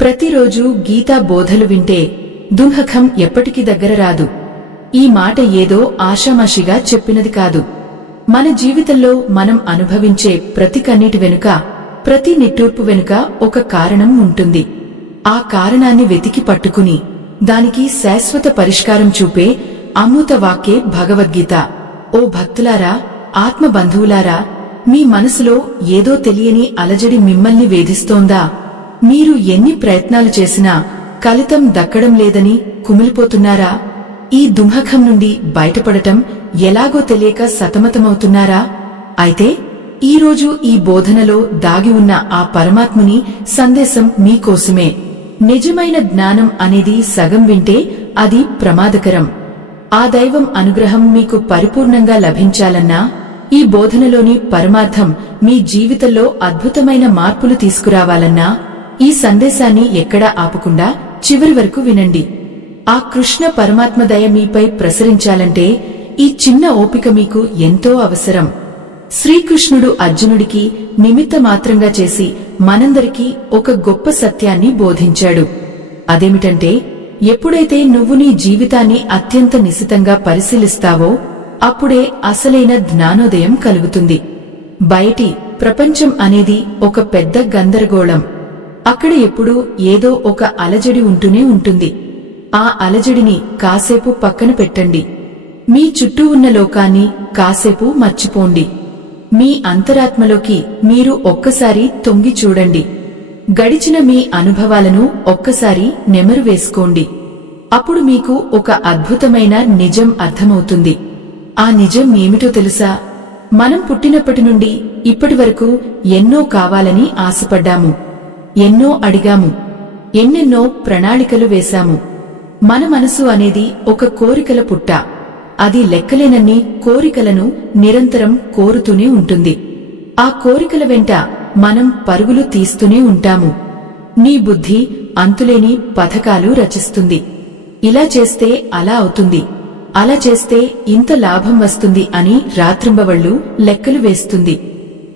ప్రతిరోజూ గీతా బోధలు వింటే దుంహకం ఎప్పటికీ దగ్గర రాదు. ఈ మాట ఏదో ఆషామాషిగా చెప్పినది కాదు. మన జీవితంలో మనం అనుభవించే ప్రతి కన్నీటి వెనుక, ప్రతి నిట్టూర్పు వెనుక ఒక కారణం ఉంటుంది. ఆ కారణాన్ని వెతికి పట్టుకుని దానికి శాశ్వత పరిష్కారం చూపే అమృత వాక్యే భగవద్గీత. ఓ భక్తులారా, ఆత్మబంధువులారా, మీ మనసులో ఏదో తెలియని అలజడి మిమ్మల్ని వేధిస్తోందా? మీరు ఎన్ని ప్రయత్నాలు చేసినా ఫలితం దక్కడం లేదని కుమిలిపోతున్నారా? ఈ దుంహకం నుండి బయటపడటం ఎలాగో తెలియక సతమతమవుతున్నారా? అయితే ఈరోజు ఈ బోధనలో దాగి ఉన్న ఆ పరమాత్ముని సందేశం మీకోసమే. నిజమైన జ్ఞానం అనేది సగం వింటే అది ప్రమాదకరం. ఆ దైవం అనుగ్రహం మీకు పరిపూర్ణంగా లభించాలన్నా, ఈ బోధనలోని పరమార్థం మీ జీవితంలో అద్భుతమైన మార్పులు తీసుకురావాలన్నా ఈ సందేశాన్ని ఎక్కడా ఆపకుండా చివరి వరకు వినండి. ఆ కృష్ణ పరమాత్మ దయ మీపై ప్రసరించాలంటే ఈ చిన్న ఓపిక మీకు ఎంతో అవసరం. శ్రీకృష్ణుడు అర్జునుడికి నిమిత్త మాత్రంగా చేసి మనందరికీ ఒక గొప్ప సత్యాన్ని బోధించాడు. అదేమిటంటే, ఎప్పుడైతే నువ్వు నీ జీవితాన్ని అత్యంత నిశితంగా పరిశీలిస్తావో అప్పుడే అసలైన జ్ఞానోదయం కలుగుతుంది. బయటి ప్రపంచం అనేది ఒక పెద్ద గందరగోళం. అక్కడ ఎప్పుడూ ఏదో ఒక అలజడి ఉంటూనే ఉంటుంది. ఆ అలజడిని కాసేపు పక్కన పెట్టండి. మీ చుట్టూ ఉన్న లోకాన్ని కాసేపు మర్చిపోండి. మీ అంతరాత్మలోకి మీరు ఒక్కసారి తొంగి చూడండి. గడిచిన మీ అనుభవాలను ఒక్కసారి నెమరు వేసుకోండి. అప్పుడు మీకు ఒక అద్భుతమైన నిజం అర్థమవుతుంది. ఆ నిజం ఏమిటో తెలుసా? మనం పుట్టినప్పటి నుండి ఇప్పటి వరకు ఎన్నో కావాలని ఆశపడ్డాము, ఎన్నో అడిగాము, ఎన్నెన్నో ప్రణాళికలు వేశాము. మన మనసు అనేది ఒక కోరికల పుట్ట. అది లెక్కలేనన్ని కోరికలను నిరంతరం కోరుతూనే ఉంటుంది. ఆ కోరికల వెంట మనం పరుగులు తీస్తూనే ఉంటాము. నీ బుద్ధి అంతులేని పథకాలు రచిస్తుంది. ఇలా చేస్తే అలా అవుతుంది, అలా చేస్తే ఇంత లాభం వస్తుంది అని రాత్రింబవళ్లు లెక్కలు వేస్తుంది.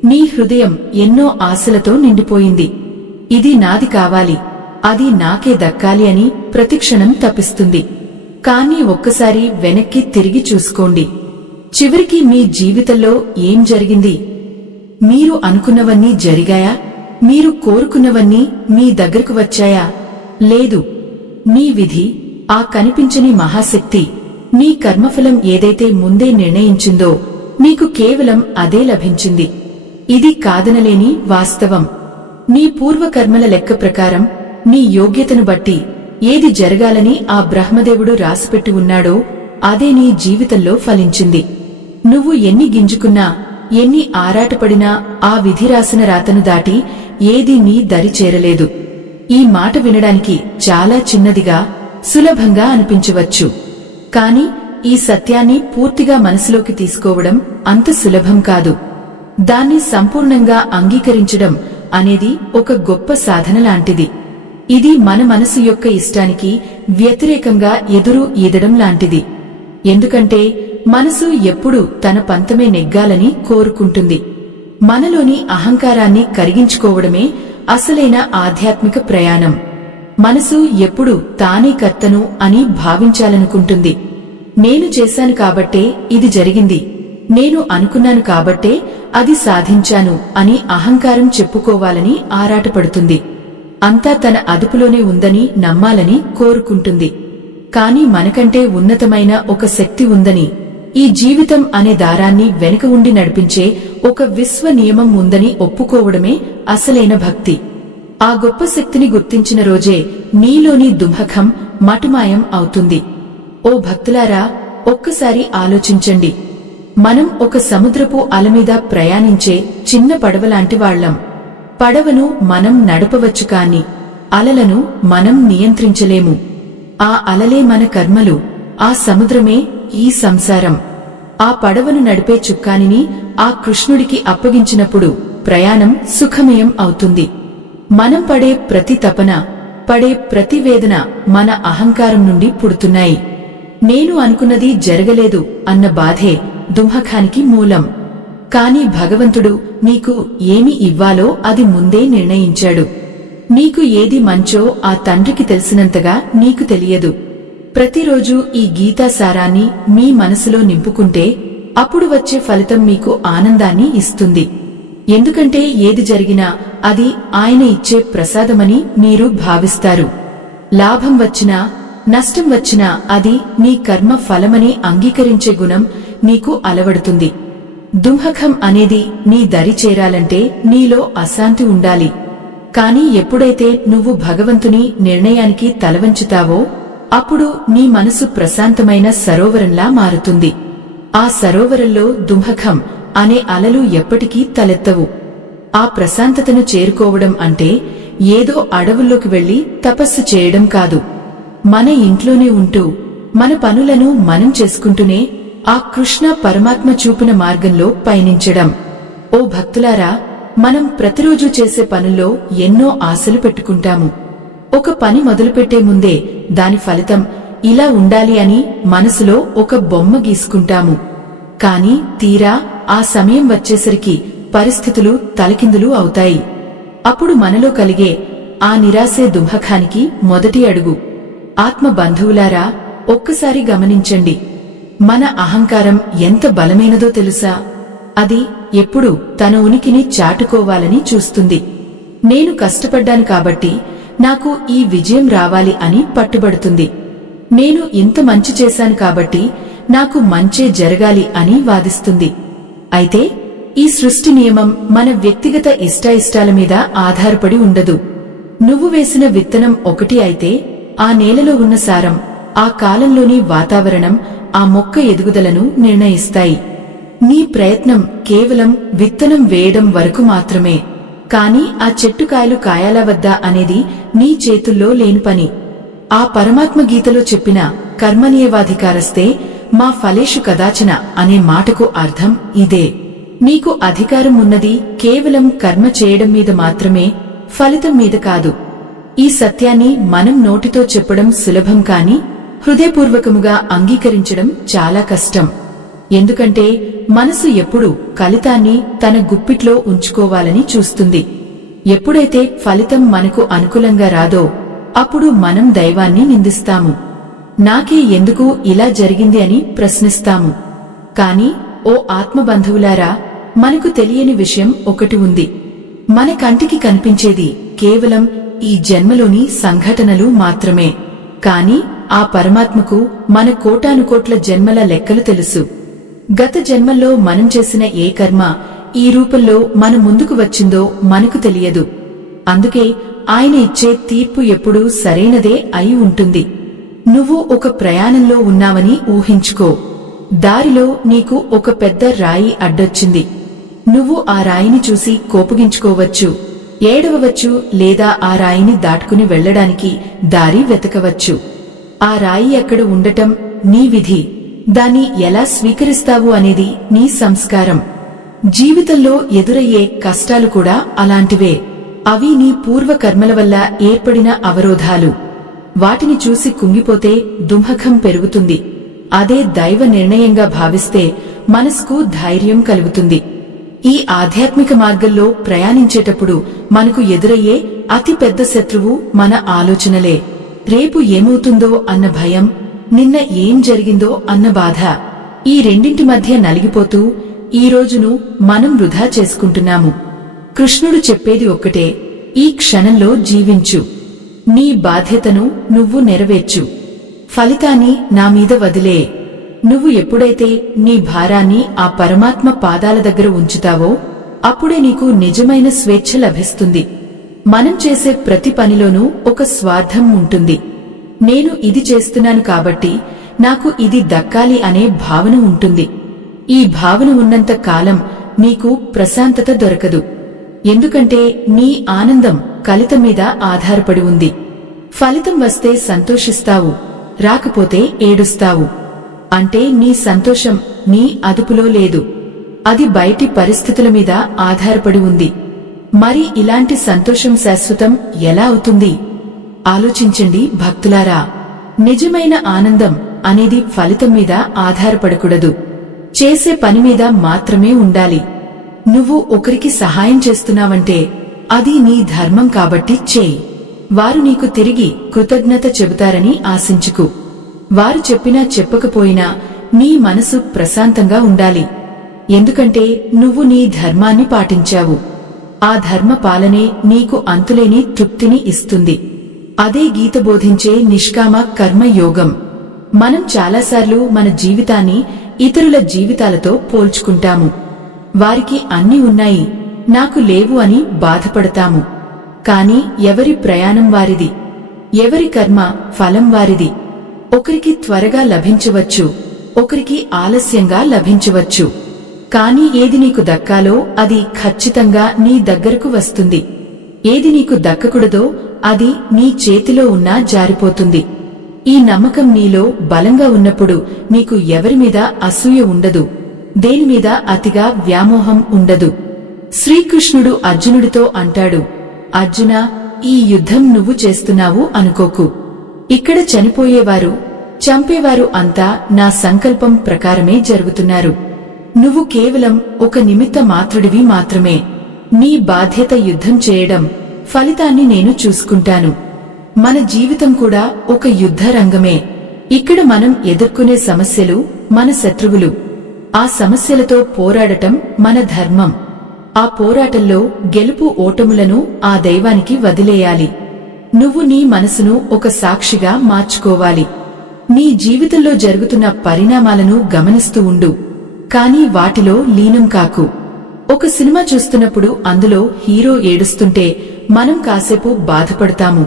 నీ హృదయం ఎన్నో ఆశలతో నిండిపోయింది. ఇది నాది కావాలి, అది నాకే దక్కాలి అని ప్రతిక్షణం తపిస్తుంది. కానీ ఒక్కసారి వెనక్కి తిరిగి చూసుకోండి. చివరికి మీ జీవితంలో ఏం జరిగింది? మీరు అనుకున్నవన్నీ జరిగాయా? మీరు కోరుకున్నవన్నీ మీ దగ్గరకు వచ్చాయా? లేదు. నీ విధి, ఆ కనిపించని మహాశక్తి, నీ కర్మఫలం ఏదైతే ముందే నిర్ణయించిందో నీకు కేవలం అదే లభించింది. ఇది కాదనలేని వాస్తవం. నీ పూర్వకర్మల లెక్క ప్రకారం, నీ యోగ్యతను బట్టి ఏది జరగాలని ఆ బ్రహ్మదేవుడు రాసిపెట్టి ఉన్నాడో అదే నీ జీవితంలో ఫలించింది. నువ్వు ఎన్ని గింజుకున్నా, ఎన్ని ఆరాటపడినా ఆ విధి రాసిన రాతను దాటి ఏదీ నీ దరి చేరలేదు. ఈ మాట వినడానికి చాలా చిన్నదిగా, సులభంగా అనిపించవచ్చు. కాని ఈ సత్యాన్ని పూర్తిగా మనసులోకి తీసుకోవడం అంత సులభం కాదు. దాన్ని సంపూర్ణంగా అంగీకరించడం అనేది ఒక గొప్ప సాధన లాంటిది. ఇది మన మనసు యొక్క ఇష్టానికి వ్యతిరేకంగా ఎదురు ఈదడం లాంటిది. ఎందుకంటే మనసు ఎప్పుడూ తన పంతమే నెగ్గాలని కోరుకుంటుంది. మనలోని అహంకారాన్ని కరిగించుకోవడమే అసలైన ఆధ్యాత్మిక ప్రయాణం. మనసు ఎప్పుడూ తానే కర్తను అని భావించాలనుకుంటుంది. నేను చేశాను కాబట్టే ఇది జరిగింది, నేను అనుకున్నాను కాబట్టే అది సాధించాను అని అహంకారం చెప్పుకోవాలని ఆరాటపడుతుంది. అంతా తన అదుపులోనే ఉందని నమ్మాలని కోరుకుంటుంది. కాని మనకంటే ఉన్నతమైన ఒక శక్తి ఉందని, ఈ జీవితం అనే దారాన్ని వెనుక ఉండి నడిపించే ఒక విశ్వ నియమం ఉందని ఒప్పుకోవడమే అసలైన భక్తి. ఆ గొప్ప శక్తిని గుర్తించిన రోజే నీలోని దుంహకం మటుమాయం అవుతుంది. ఓ భక్తులారా, ఒక్కసారి ఆలోచించండి. మనం ఒక సముద్రపు అలమీద ప్రయాణించే చిన్న పడవలాంటి వాళ్లం. పడవను మనం నడపవచ్చు, కాని అలలను మనం నియంత్రించలేము. ఆ అలలే మన కర్మలు, ఆ సముద్రమే ఈ సంసారం. ఆ పడవను నడిపే చుక్కానిని ఆ కృష్ణుడికి అప్పగించినప్పుడు ప్రయాణం సుఖమయం అవుతుంది. మనం పడే ప్రతి తపన, పడే ప్రతి వేదన మన అహంకారం నుండి పుడుతున్నాయి. నేను అనుకున్నది జరగలేదు అన్న బాధే దుంహకానికి మూలం. కాని భగవంతుడు నీకు ఏమి ఇవ్వాలో అది ముందే నిర్ణయించాడు. నీకు ఏది మంచో ఆ తండ్రికి తెలిసినంతగా నీకు తెలియదు. ప్రతిరోజు ఈ గీతా సారాన్ని మీ మనసులో నింపుకుంటే అప్పుడు వచ్చే ఫలితం మీకు ఆనందాన్ని ఇస్తుంది. ఎందుకంటే ఏది జరిగినా అది ఆయన ఇచ్చే ప్రసాదమని మీరు భావిస్తారు. లాభం వచ్చినా నష్టం వచ్చినా అది నీ కర్మ ఫలమని అంగీకరించే గుణం నీకు అలవడుతుంది. దుంహకం అనేది నీ దరి చేరాలంటే నీలో అశాంతి ఉండాలి. కాని ఎప్పుడైతే నువ్వు భగవంతుని నిర్ణయానికి తలవంచుతావో అప్పుడు నీ మనసు ప్రశాంతమైన సరోవరంలా మారుతుంది. ఆ సరోవరంలో దుంహకం అనే అలలు ఎప్పటికీ తలెత్తవు. ఆ ప్రశాంతతను చేరుకోవడం అంటే ఏదో అడవుల్లోకి వెళ్లి తపస్సు చేయడం కాదు. మన ఇంట్లోనే ఉంటూ మన పనులను మనం చేసుకుంటూనే ఆ కృష్ణ పరమాత్మ చూపిన మార్గంలో పయనించడం. ఓ భక్తులారా, మనం ప్రతిరోజు చేసే పనుల్లో ఎన్నో ఆశలు పెట్టుకుంటాము. ఒక పని మొదలుపెట్టే ముందే దాని ఫలితం ఇలా ఉండాలి అని మనసులో ఒక బొమ్మ గీసుకుంటాము. కాని తీరా ఆ సమయం వచ్చేసరికి పరిస్థితులు తలకిందులు అవుతాయి. అప్పుడు మనలో కలిగే ఆ నిరాశే దుంహకానికి మొదటి అడుగు. ఆత్మ బంధువులారా, ఒక్కసారి గమనించండి. మన అహంకారం ఎంత బలమైనదో తెలుసా? అది ఎప్పుడు తన ఉనికిని చాటుకోవాలని చూస్తుంది. నేను కష్టపడ్డాను కాబట్టి నాకు ఈ విజయం రావాలి అని పట్టుబడుతుంది. నేను ఇంత మంచి చేశాను కాబట్టి నాకు మంచే జరగాలి అని వాదిస్తుంది. అయితే ఈ సృష్టి నియమం మన వ్యక్తిగత ఇష్టాయిష్టాల మీద ఆధారపడి ఉండదు. నువ్వు వేసిన విత్తనం ఒకటి అయితే ఆ నేలలో ఉన్న సారం, ఆ కాలంలోని వాతావరణం ఆ మొక్క ఎదుగుదలను నిర్ణయిస్తాయి. నీ ప్రయత్నం కేవలం విత్తనం వేయడం వరకు మాత్రమే. కాని ఆ చెట్టు కాయలు కాయాలా వద్దా అనేది నీ చేతుల్లో లేని పని. ఆ పరమాత్మ గీతలో చెప్పిన కర్మనియవాధికారస్తే మా ఫలేషు కదాచన అనే మాటకు అర్థం ఇదే. నీకు అధికారం ఉన్నది కేవలం కర్మ చేయడం మీద మాత్రమే, ఫలితం మీద కాదు. ఈ సత్యాన్ని మనం నోటితో చెప్పడం సులభం కాని హృదయపూర్వకముగా అంగీకరించడం చాలా కష్టం. ఎందుకంటే మనసు ఎప్పుడూ ఫలితాన్ని తన గుప్పిట్లో ఉంచుకోవాలని చూస్తుంది. ఎప్పుడైతే ఫలితం మనకు అనుకూలంగా రాదో అప్పుడు మనం దైవాన్ని నిందిస్తాము. నాకే ఎందుకు ఇలా జరిగింది అని ప్రశ్నిస్తాము. కాని ఓ ఆత్మబంధువులారా, మనకు తెలియని విషయం ఒకటి ఉంది. మన కంటికి కనిపించేది కేవలం ఈ జన్మలోని సంఘటనలు మాత్రమే. కాని ఆ పరమాత్మకు మన కోటానుకోట్ల జన్మల లెక్కలు తెలుసు. గత జన్మల్లో మనం చేసిన ఏ కర్మ ఈ రూపంలో మన ముందుకు వచ్చిందో మనకు తెలియదు. అందుకే ఆయన ఇచ్చే తీర్పు ఎప్పుడూ సరైనదే అయి ఉంటుంది. నువ్వు ఒక ప్రయాణంలో ఉన్నావని ఊహించుకో. దారిలో నీకు ఒక పెద్ద రాయి అడ్డొచ్చింది. నువ్వు ఆ రాయిని చూసి కోపగించుకోవచ్చు, ఏడవవచ్చు, లేదా ఆ రాయిని దాటుకుని వెళ్లడానికి దారి వెతకవచ్చు. ఆ రాయి అక్కడ ఉండటం నీ విధి. దాన్ని ఎలా స్వీకరిస్తావు అనేది నీ సంస్కారం. జీవితంలో ఎదురయ్యే కష్టాలు కూడా అలాంటివే. అవి నీ పూర్వకర్మల వల్ల ఏర్పడిన అవరోధాలు. వాటిని చూసి కుంగిపోతే దుంహకం పెరుగుతుంది. అదే దైవ నిర్ణయంగా భావిస్తే మనసుకు ధైర్యం కలుగుతుంది. ఈ ఆధ్యాత్మిక మార్గంలో ప్రయాణించేటప్పుడు మనకు ఎదురయ్యే అతి పెద్ద శత్రువు మన ఆలోచనలే. రేపు ఏమవుతుందో అన్న భయం, నిన్న ఏం జరిగిందో అన్న బాధ. ఈ రెండింటి మధ్య నలిగిపోతూ ఈ రోజును మనం వృధా చేసుకుంటున్నాము. కృష్ణుడు చెప్పేది ఒక్కటే, ఈ క్షణంలో జీవించు. నీ బాధ్యతను నువ్వు నెరవేర్చు. ఫలితాన్ని నా మీద వదిలే. నువ్వు ఎప్పుడైతే నీ భారాన్ని ఆ పరమాత్మ పాదాల దగ్గర ఉంచుతావో అప్పుడే నీకు నిజమైన స్వేచ్ఛ లభిస్తుంది. మనం చేసే ప్రతి పనిలోనూ ఒక స్వార్థం ఉంటుంది. నేను ఇది చేస్తున్నాను కాబట్టి నాకు ఇది దక్కాలి అనే భావన ఉంటుంది. ఈ భావన ఉన్నంత కాలం నీకు ప్రశాంతత దొరకదు. ఎందుకంటే నీ ఆనందం ఫలితం మీద ఆధారపడి ఉంది. ఫలితం వస్తే సంతోషిస్తావు, రాకపోతే ఏడుస్తావు. అంటే నీ సంతోషం నీ అదుపులో లేదు. అది బయటి పరిస్థితుల మీద ఆధారపడి ఉంది. మరి ఇలాంటి సంతోషం శాశ్వతం ఎలా అవుతుంది? ఆలోచించండి భక్తులారా. నిజమైన ఆనందం అనేది ఫలితం మీద ఆధారపడకూడదు. చేసే పని మీద మాత్రమే ఉండాలి. నువ్వు ఒకరికి సహాయం చేస్తున్నావంటే అది నీ ధర్మం కాబట్టి చేయి. వారు నీకు తిరిగి కృతజ్ఞత చెబుతారని ఆశించుకు. వారు చెప్పినా చెప్పకపోయినా నీ మనసు ప్రశాంతంగా ఉండాలి. ఎందుకంటే నువ్వు నీ ధర్మాన్ని పాటించావు. ఆ ధర్మ పాలనే నీకు అంతులేని తృప్తిని ఇస్తుంది. అదే గీత బోధించే నిష్కామ కర్మయోగం. మనం చాలాసార్లు మన జీవితాన్ని ఇతరుల జీవితాలతో పోల్చుకుంటాము. వారికి అన్నీ ఉన్నాయి, నాకు లేవు అని బాధపడతాము. కాని ఎవరి ప్రయాణం వారిది, ఎవరి కర్మ ఫలం వారిది. ఒకరికి త్వరగా లభించవచ్చు, ఒకరికి ఆలస్యంగా లభించవచ్చు. కాని ఏది నీకు దక్కాలో అది ఖచ్చితంగా నీ దగ్గరకు వస్తుంది. ఏది నీకు దక్కకూడదో అది నీ చేతిలో ఉన్నా జారిపోతుంది. ఈ నమ్మకం నీలో బలంగా ఉన్నప్పుడు నీకు ఎవరిమీద అసూయ ఉండదు, దేనిమీద అతిగా వ్యామోహం ఉండదు. శ్రీకృష్ణుడు అర్జునుడితో అంటాడు, అర్జునా, ఈ యుద్ధం నువ్వు చేస్తున్నావు అనుకోకు. ఇక్కడ చనిపోయేవారు, చంపేవారు అంతా నా సంకల్పం ప్రకారమే జరుగుతున్నారు. నువ్వు కేవలం ఒక నిమిత్త మాత్రుడివి మాత్రమే. నీ బాధ్యత యుద్ధం చేయడం, ఫలితాన్ని నేను చూసుకుంటాను. మన జీవితం కూడా ఒక యుద్ధ రంగమే. ఇక్కడ మనం ఎదుర్కొనే సమస్యలు మన శత్రువులు. ఆ సమస్యలతో పోరాడటం మన ధర్మం. ఆ పోరాటంలో గెలుపు ఓటములను ఆ దైవానికి వదిలేయాలి. నువ్వు నీ మనసును ఒక సాక్షిగా మార్చుకోవాలి. నీ జీవితంలో జరుగుతున్న పరిణామాలను గమనిస్తూ ఉండు, కానీ వాటిలో లీనం కాకు. ఒక సినిమా చూస్తున్నప్పుడు అందులో హీరో ఏడుస్తుంటే మనం కాసేపు బాధపడతాము,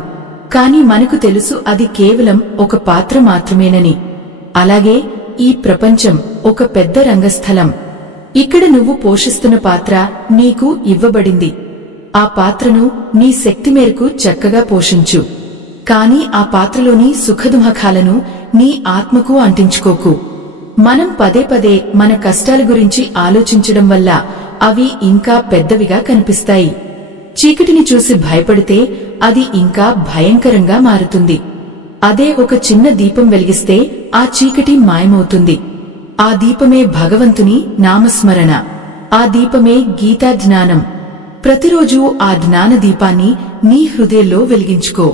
కాని మనకు తెలుసు అది కేవలం ఒక పాత్ర మాత్రమేనని. అలాగే ఈ ప్రపంచం ఒక పెద్ద రంగస్థలం. ఇక్కడ నువ్వు పోషిస్తున్న పాత్ర నీకు ఇవ్వబడింది. ఆ పాత్రను నీ శక్తి మేరకు చక్కగా పోషించు. కాని ఆ పాత్రలోని సుఖదుఃఖాలను నీ ఆత్మకు అంటించుకోకు. మనం పదే పదే మన కష్టాల గురించి ఆలోచించడం వల్ల అవి ఇంకా పెద్దవిగా కనిపిస్తాయి. చీకటిని చూసి భయపడితే అది ఇంకా భయంకరంగా మారుతుంది. అదే ఒక చిన్న దీపం వెలిగిస్తే ఆ చీకటి మాయమవుతుంది. ఆ దీపమే భగవంతుని నామస్మరణ. ఆ దీపమే గీతా జ్ఞానం. ప్రతిరోజూ ఆ జ్ఞాన దీపాన్ని నీ హృదయంలో వెలిగించుకో.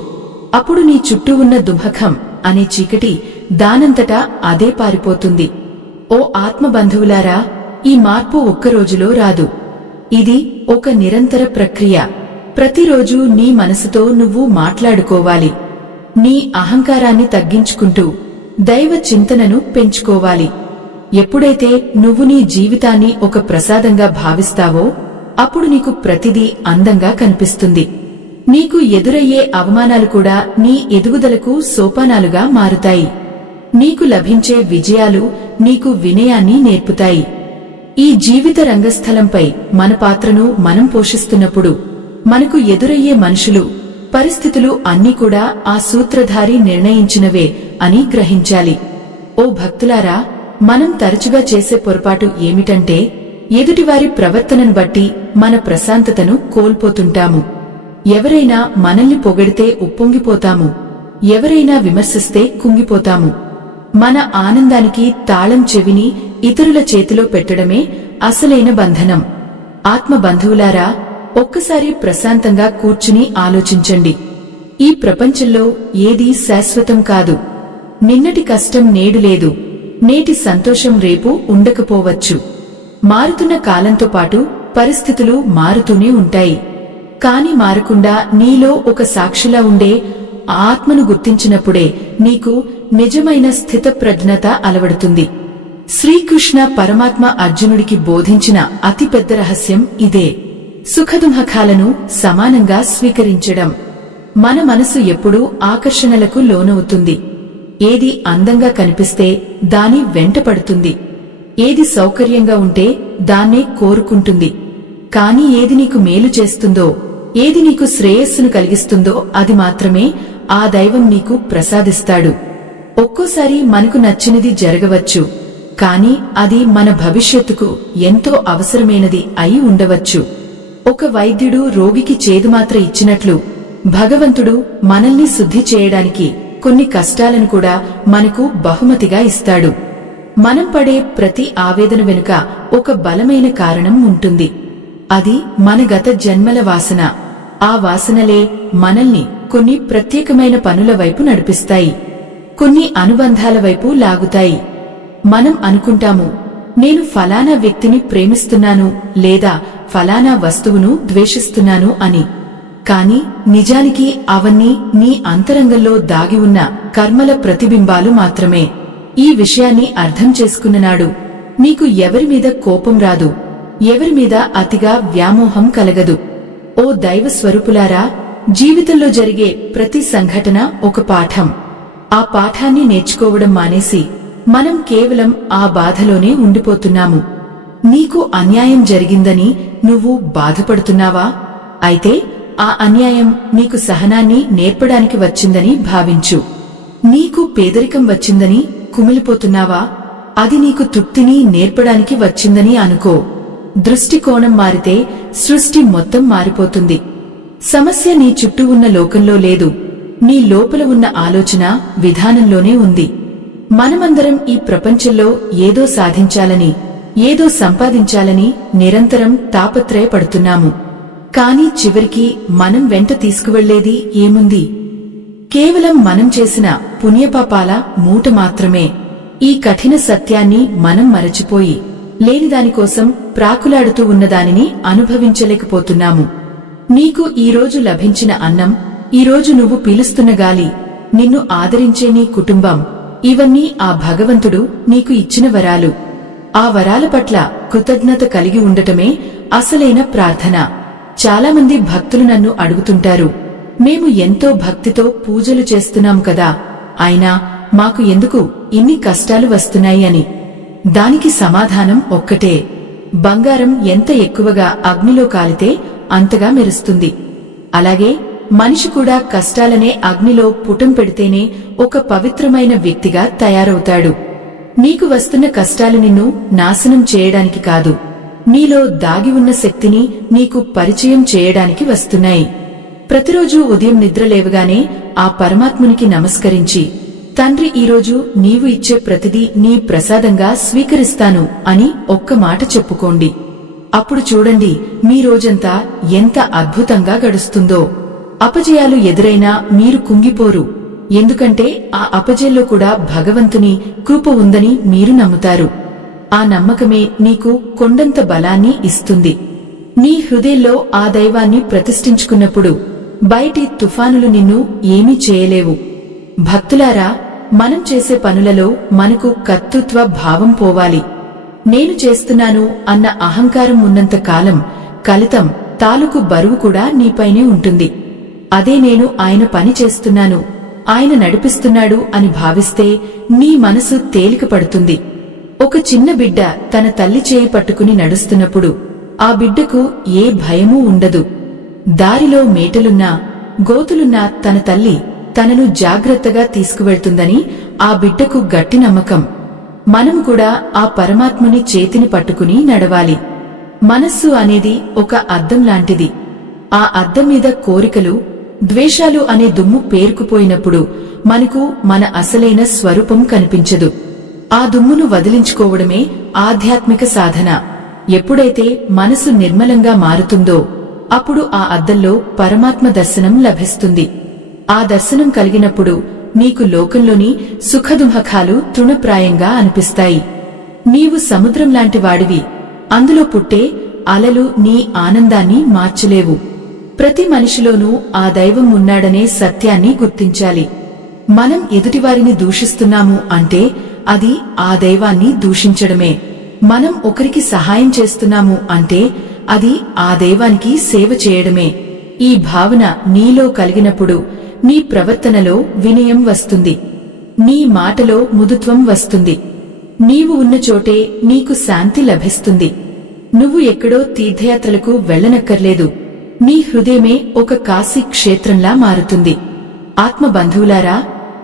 అప్పుడు నీ చుట్టూ ఉన్న దుఃఖం అనే చీకటి దానంతటా అదే పారిపోతుంది. ఓ ఆత్మబంధువులారా, ఈ మార్పు ఒక్కరోజులో రాదు. ఇది ఒక నిరంతర ప్రక్రియ. ప్రతిరోజు నీ మనసుతో నువ్వు మాట్లాడుకోవాలి. నీ అహంకారాన్ని తగ్గించుకుంటూ దైవ చింతనను పెంచుకోవాలి. ఎప్పుడైతే నువ్వు నీ జీవితాన్ని ఒక ప్రసాదంగా భావిస్తావో అప్పుడు నీకు ప్రతిదీ అందంగా కనిపిస్తుంది. నీకు ఎదురయ్యే అవమానాలు కూడా నీ ఎదుగుదలకు సోపానాలుగా మారుతాయి. నీకు లభించే విజయాలు నీకు వినయాన్ని నేర్పుతాయి. ఈ జీవిత రంగస్థలంపై మన పాత్రను మనం పోషిస్తున్నప్పుడు మనకు ఎదురయ్యే మనుషులు, పరిస్థితులు అన్నీ కూడా ఆ సూత్రధారి నిర్ణయించినవే అని గ్రహించాలి. ఓ భక్తులారా, మనం తరచుగా చేసే పొరపాటు ఏమిటంటే ఎదుటివారి ప్రవర్తనను బట్టి మన ప్రశాంతతను కోల్పోతుంటాము. ఎవరైనా మనల్ని పొగిడితే ఉప్పొంగిపోతాము, ఎవరైనా విమర్శిస్తే కుంగిపోతాము. మన ఆనందానికి తాళం చెవిని ఇతరుల చేతిలో పెట్టడమే అసలైన బంధనం. ఆత్మ బంధువులారా, ఒక్కసారి ప్రశాంతంగా కూర్చుని ఆలోచించండి. ఈ ప్రపంచంలో ఏదీ శాశ్వతం కాదు. నిన్నటి కష్టం నేడు లేదు, నేటి సంతోషం రేపు ఉండకపోవచ్చు. మారుతున్న కాలంతో పాటు పరిస్థితులు మారుతూనే ఉంటాయి. కాని మారకుండా నీలో ఒక సాక్షిలా ఉండే ఆత్మను గుర్తించినప్పుడే నీకు నిజమైన స్థితప్రజ్ఞత అలవడుతుంది. శ్రీకృష్ణ పరమాత్మ అర్జునుడికి బోధించిన అతిపెద్ద రహస్యం ఇదే. సుఖదుఃఖాలను సమానంగా స్వీకరించడం. మన మనసు ఎప్పుడూ ఆకర్షణలకు లోనవుతుంది. ఏది అందంగా కనిపిస్తే దాని వెంట పడుతుంది. ఏది సౌకర్యంగా ఉంటే దాన్నే కోరుకుంటుంది. కాని ఏది నీకు మేలు చేస్తుందో, ఏది నీకు శ్రేయస్సును కలిగిస్తుందో అది మాత్రమే ఆ దైవం నీకు ప్రసాదిస్తాడు. ఒక్కోసారి మనకు నచ్చినది జరగవచ్చు, కాని అది మన భవిష్యత్తుకు ఎంతో అవసరమైనది అయి ఉండవచ్చు. ఒక వైద్యుడు రోగికి చేదుమాత్ర ఇచ్చినట్లు భగవంతుడు మనల్ని శుద్ధి చేయడానికి కొన్ని కష్టాలను కూడా మనకు బహుమతిగా ఇస్తాడు. మనం పడే ప్రతి ఆవేదన వెనుక ఒక బలమైన కారణం ఉంటుంది. అది మన గత జన్మల వాసన. ఆ వాసనలే మనల్ని కొన్ని ప్రత్యేకమైన పనుల వైపు నడిపిస్తాయి, కొన్ని అనుబంధాల వైపు లాగుతాయి. మనం అనుకుంటాము, నేను ఫలానా వ్యక్తిని ప్రేమిస్తున్నాను లేదా ఫలానా వస్తువును ద్వేషిస్తున్నాను అని. కాని నిజానికి అవన్నీ నీ అంతరంగంలో దాగి ఉన్న కర్మల ప్రతిబింబాలు మాత్రమే. ఈ విషయాన్ని అర్థం చేసుకున్ననాడు నీకు ఎవరిమీద కోపం రాదు, ఎవరిమీద అతిగా వ్యామోహం కలగదు. ఓ దైవ స్వరూపులారా, జీవితంలో జరిగే ప్రతి సంఘటన ఒక పాఠం. ఆ పాఠాన్ని నేర్చుకోవడం మానేసి మనం కేవలం ఆ బాధలోనే ఉండిపోతున్నాము. నీకు అన్యాయం జరిగిందని నువ్వు బాధపడుతున్నావా? అయితే ఆ అన్యాయం నీకు సహనాన్ని నేర్పడానికి వచ్చిందని భావించు. నీకు పేదరికం వచ్చిందని కుమిలిపోతున్నావా? అది నీకు తృప్తిని నేర్పడానికి వచ్చిందని అనుకో. దృష్టికోణం మారితే సృష్టి మొత్తం మారిపోతుంది. సమస్య నీ చుట్టూ ఉన్న లోకంలో లేదు, నీ లోపల ఉన్న ఆలోచన విధానంలోనే ఉంది. మనమందరం ఈ ప్రపంచంలో ఏదో సాధించాలని, ఏదో సంపాదించాలని నిరంతరం తాపత్రయపడుతున్నాము. కాని చివరికి మనం వెంట తీసుకువెళ్లేది ఏముంది? కేవలం మనం చేసిన పుణ్యపాపాల మూట మాత్రమే. ఈ కఠిన సత్యాన్ని మనం మరచిపోయి లేనిదానికోసం ప్రాకులాడుతూ ఉన్నదానిని అనుభవించలేకపోతున్నాము. నీకు ఈరోజు లభించిన అన్నం, ఈరోజు నువ్వు పీలుస్తున్న గాలి, నిన్ను ఆదరించే నీ కుటుంబం, ఇవన్నీ ఆ భగవంతుడు నీకు ఇచ్చిన వరాలు. ఆ వరాల పట్ల కృతజ్ఞత కలిగి ఉండటమే అసలైన ప్రార్థన. చాలామంది భక్తులు నన్ను అడుగుతుంటారు, మేము ఎంతో భక్తితో పూజలు చేస్తున్నాం కదా, అయినా మాకు ఎందుకు ఇన్ని కష్టాలు వస్తున్నాయి అని. దానికి సమాధానం ఒక్కటే, బంగారం ఎంత ఎక్కువగా అగ్నిలో కాలితే అంతగా మెరుస్తుంది. అలాగే మనిషి కూడా కష్టాలనే అగ్నిలో పుటం పెడితేనే ఒక పవిత్రమైన వ్యక్తిగా తయారవుతాడు. నీకు వస్తున్న కష్టాలు నిన్ను నాశనం చేయడానికి కాదు, నీలో దాగి ఉన్న శక్తిని నీకు పరిచయం చేయడానికి వస్తున్నాయి. ప్రతిరోజు ఉదయం నిద్రలేవగానే ఆ పరమాత్మునికి నమస్కరించి, తండ్రి, ఈరోజు నీవు ఇచ్చే ప్రతిదీ నీ ప్రసాదంగా స్వీకరిస్తాను అని ఒక్క మాట చెప్పుకోండి. అప్పుడు చూడండి మీ రోజంతా ఎంత అద్భుతంగా గడుస్తుందో. అపజయాలు ఎదురైనా మీరు కుంగిపోరు, ఎందుకంటే ఆ అపజయంలో కూడా భగవంతుని కృప ఉందని మీరు నమ్ముతారు. ఆ నమ్మకమే నీకు కొండంత బలాన్ని ఇస్తుంది. నీ హృదయంలో ఆ దైవాన్ని ప్రతిష్ఠించుకున్నప్పుడు బయటి తుఫానులు నిన్ను ఏమీ చేయలేవు. భక్తులారా, మనం చేసే పనులలో మనకు కర్తృత్వ భావం పోవాలి. నేను చేస్తున్నాను అన్న అహంకారం ఉన్నంత కాలం కలితం తాలూకు బరువు కూడా నీపైనే ఉంటుంది. అదే నేను ఆయన పని చేస్తున్నాను, ఆయన నడిపిస్తున్నాడు అని భావిస్తే నీ మనసు తేలిక పడుతుంది. ఒక చిన్న బిడ్డ తన తల్లి చేయి పట్టుకుని నడుస్తున్నప్పుడు ఆ బిడ్డకు ఏ భయమూ ఉండదు. దారిలో మేటలున్నా గోతులున్నా తన తల్లి తనను జాగ్రత్తగా తీసుకువెళ్తుందని ఆ బిడ్డకు గట్టి నమ్మకం. మనం కూడా ఆ పరమాత్ముని చేతిని పట్టుకుని నడవాలి. మనస్సు అనేది ఒక అద్దం లాంటిది. ఆ అద్దం మీద కోరికలు, ద్వేషాలు అనే దుమ్ము పేరుకుపోయినప్పుడు మనకు మన అసలైన స్వరూపం కనిపించదు. ఆ దుమ్మును వదిలించుకోవడమే ఆధ్యాత్మిక సాధన. ఎప్పుడైతే మనసు నిర్మలంగా మారుతుందో అప్పుడు ఆ అద్దంలో పరమాత్మ దర్శనం లభిస్తుంది. ఆ దర్శనం కలిగినప్పుడు నీకు లోకంలోని సుఖదుఃఖాలు తృణప్రాయంగా అనిపిస్తాయి. నీవు సముద్రం లాంటి వాడివి, అందులో పుట్టే అలలు నీ ఆనందాన్ని మార్చలేవు. ప్రతి మనిషిలోనూ ఆ దైవం ఉన్నాడనే సత్యాన్ని గుర్తించాలి. మనం ఎదుటివారిని దూషిస్తున్నాము అంటే అది ఆ దైవాన్ని దూషించడమే. మనం ఒకరికి సహాయం చేస్తున్నాము అంటే అది ఆ దైవానికి సేవ చేయడమే. ఈ భావన నీలో కలిగినప్పుడు నీ ప్రవర్తనలో వినయం వస్తుంది, నీ మాటలో మృదుత్వం వస్తుంది. నీవు ఉన్న చోటే నీకు శాంతి లభిస్తుంది. నువ్వు ఎక్కడో తీర్థయాత్రలకు వెళ్లనక్కర్లేదు, నీ హృదయమే ఒక కాశీ క్షేత్రంలా మారుతుంది. ఆత్మబంధువులారా,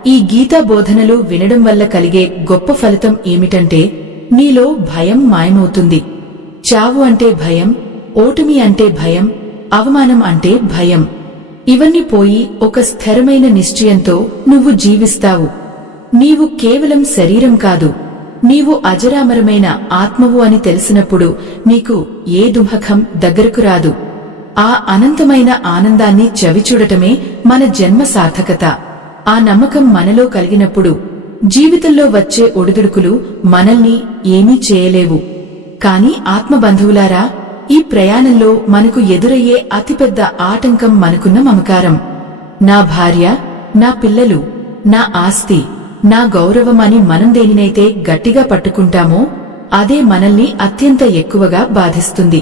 ఈ గీతా బోధనలు వినడం వల్ల కలిగే గొప్ప ఫలితం ఏమిటంటే నీలో భయం మాయమవుతుంది. చావు అంటే భయం, ఓటమి అంటే భయం, అవమానం అంటే భయం. ఇవన్నీ పోయి ఒక స్థిరమైన నిశ్చయంతో నువ్వు జీవిస్తావు. నీవు కేవలం శరీరం కాదు, నీవు అజరామరమైన ఆత్మవు అని తెలిసినప్పుడు నీకు ఏ దుఃఖం దగ్గరకు రాదు. ఆ అనంతమైన ఆనందాన్ని చవిచూడటమే మన జన్మ సార్థకత. ఆ నమ్మకం మనలో కలిగినప్పుడు జీవితంలో వచ్చే ఒడిదుడుకులు మనల్ని ఏమీ చేయలేవు. కాని ఆత్మబంధువులారా, ఈ ప్రయాణంలో మనకు ఎదురయ్యే అతిపెద్ద ఆటంకం మనకున్న మమకారం. నా భార్య, నా పిల్లలు, నా ఆస్తి, నా గౌరవం అని మనం దేనినైతే గట్టిగా పట్టుకుంటామో అదే మనల్ని అత్యంత ఎక్కువగా బాధిస్తుంది.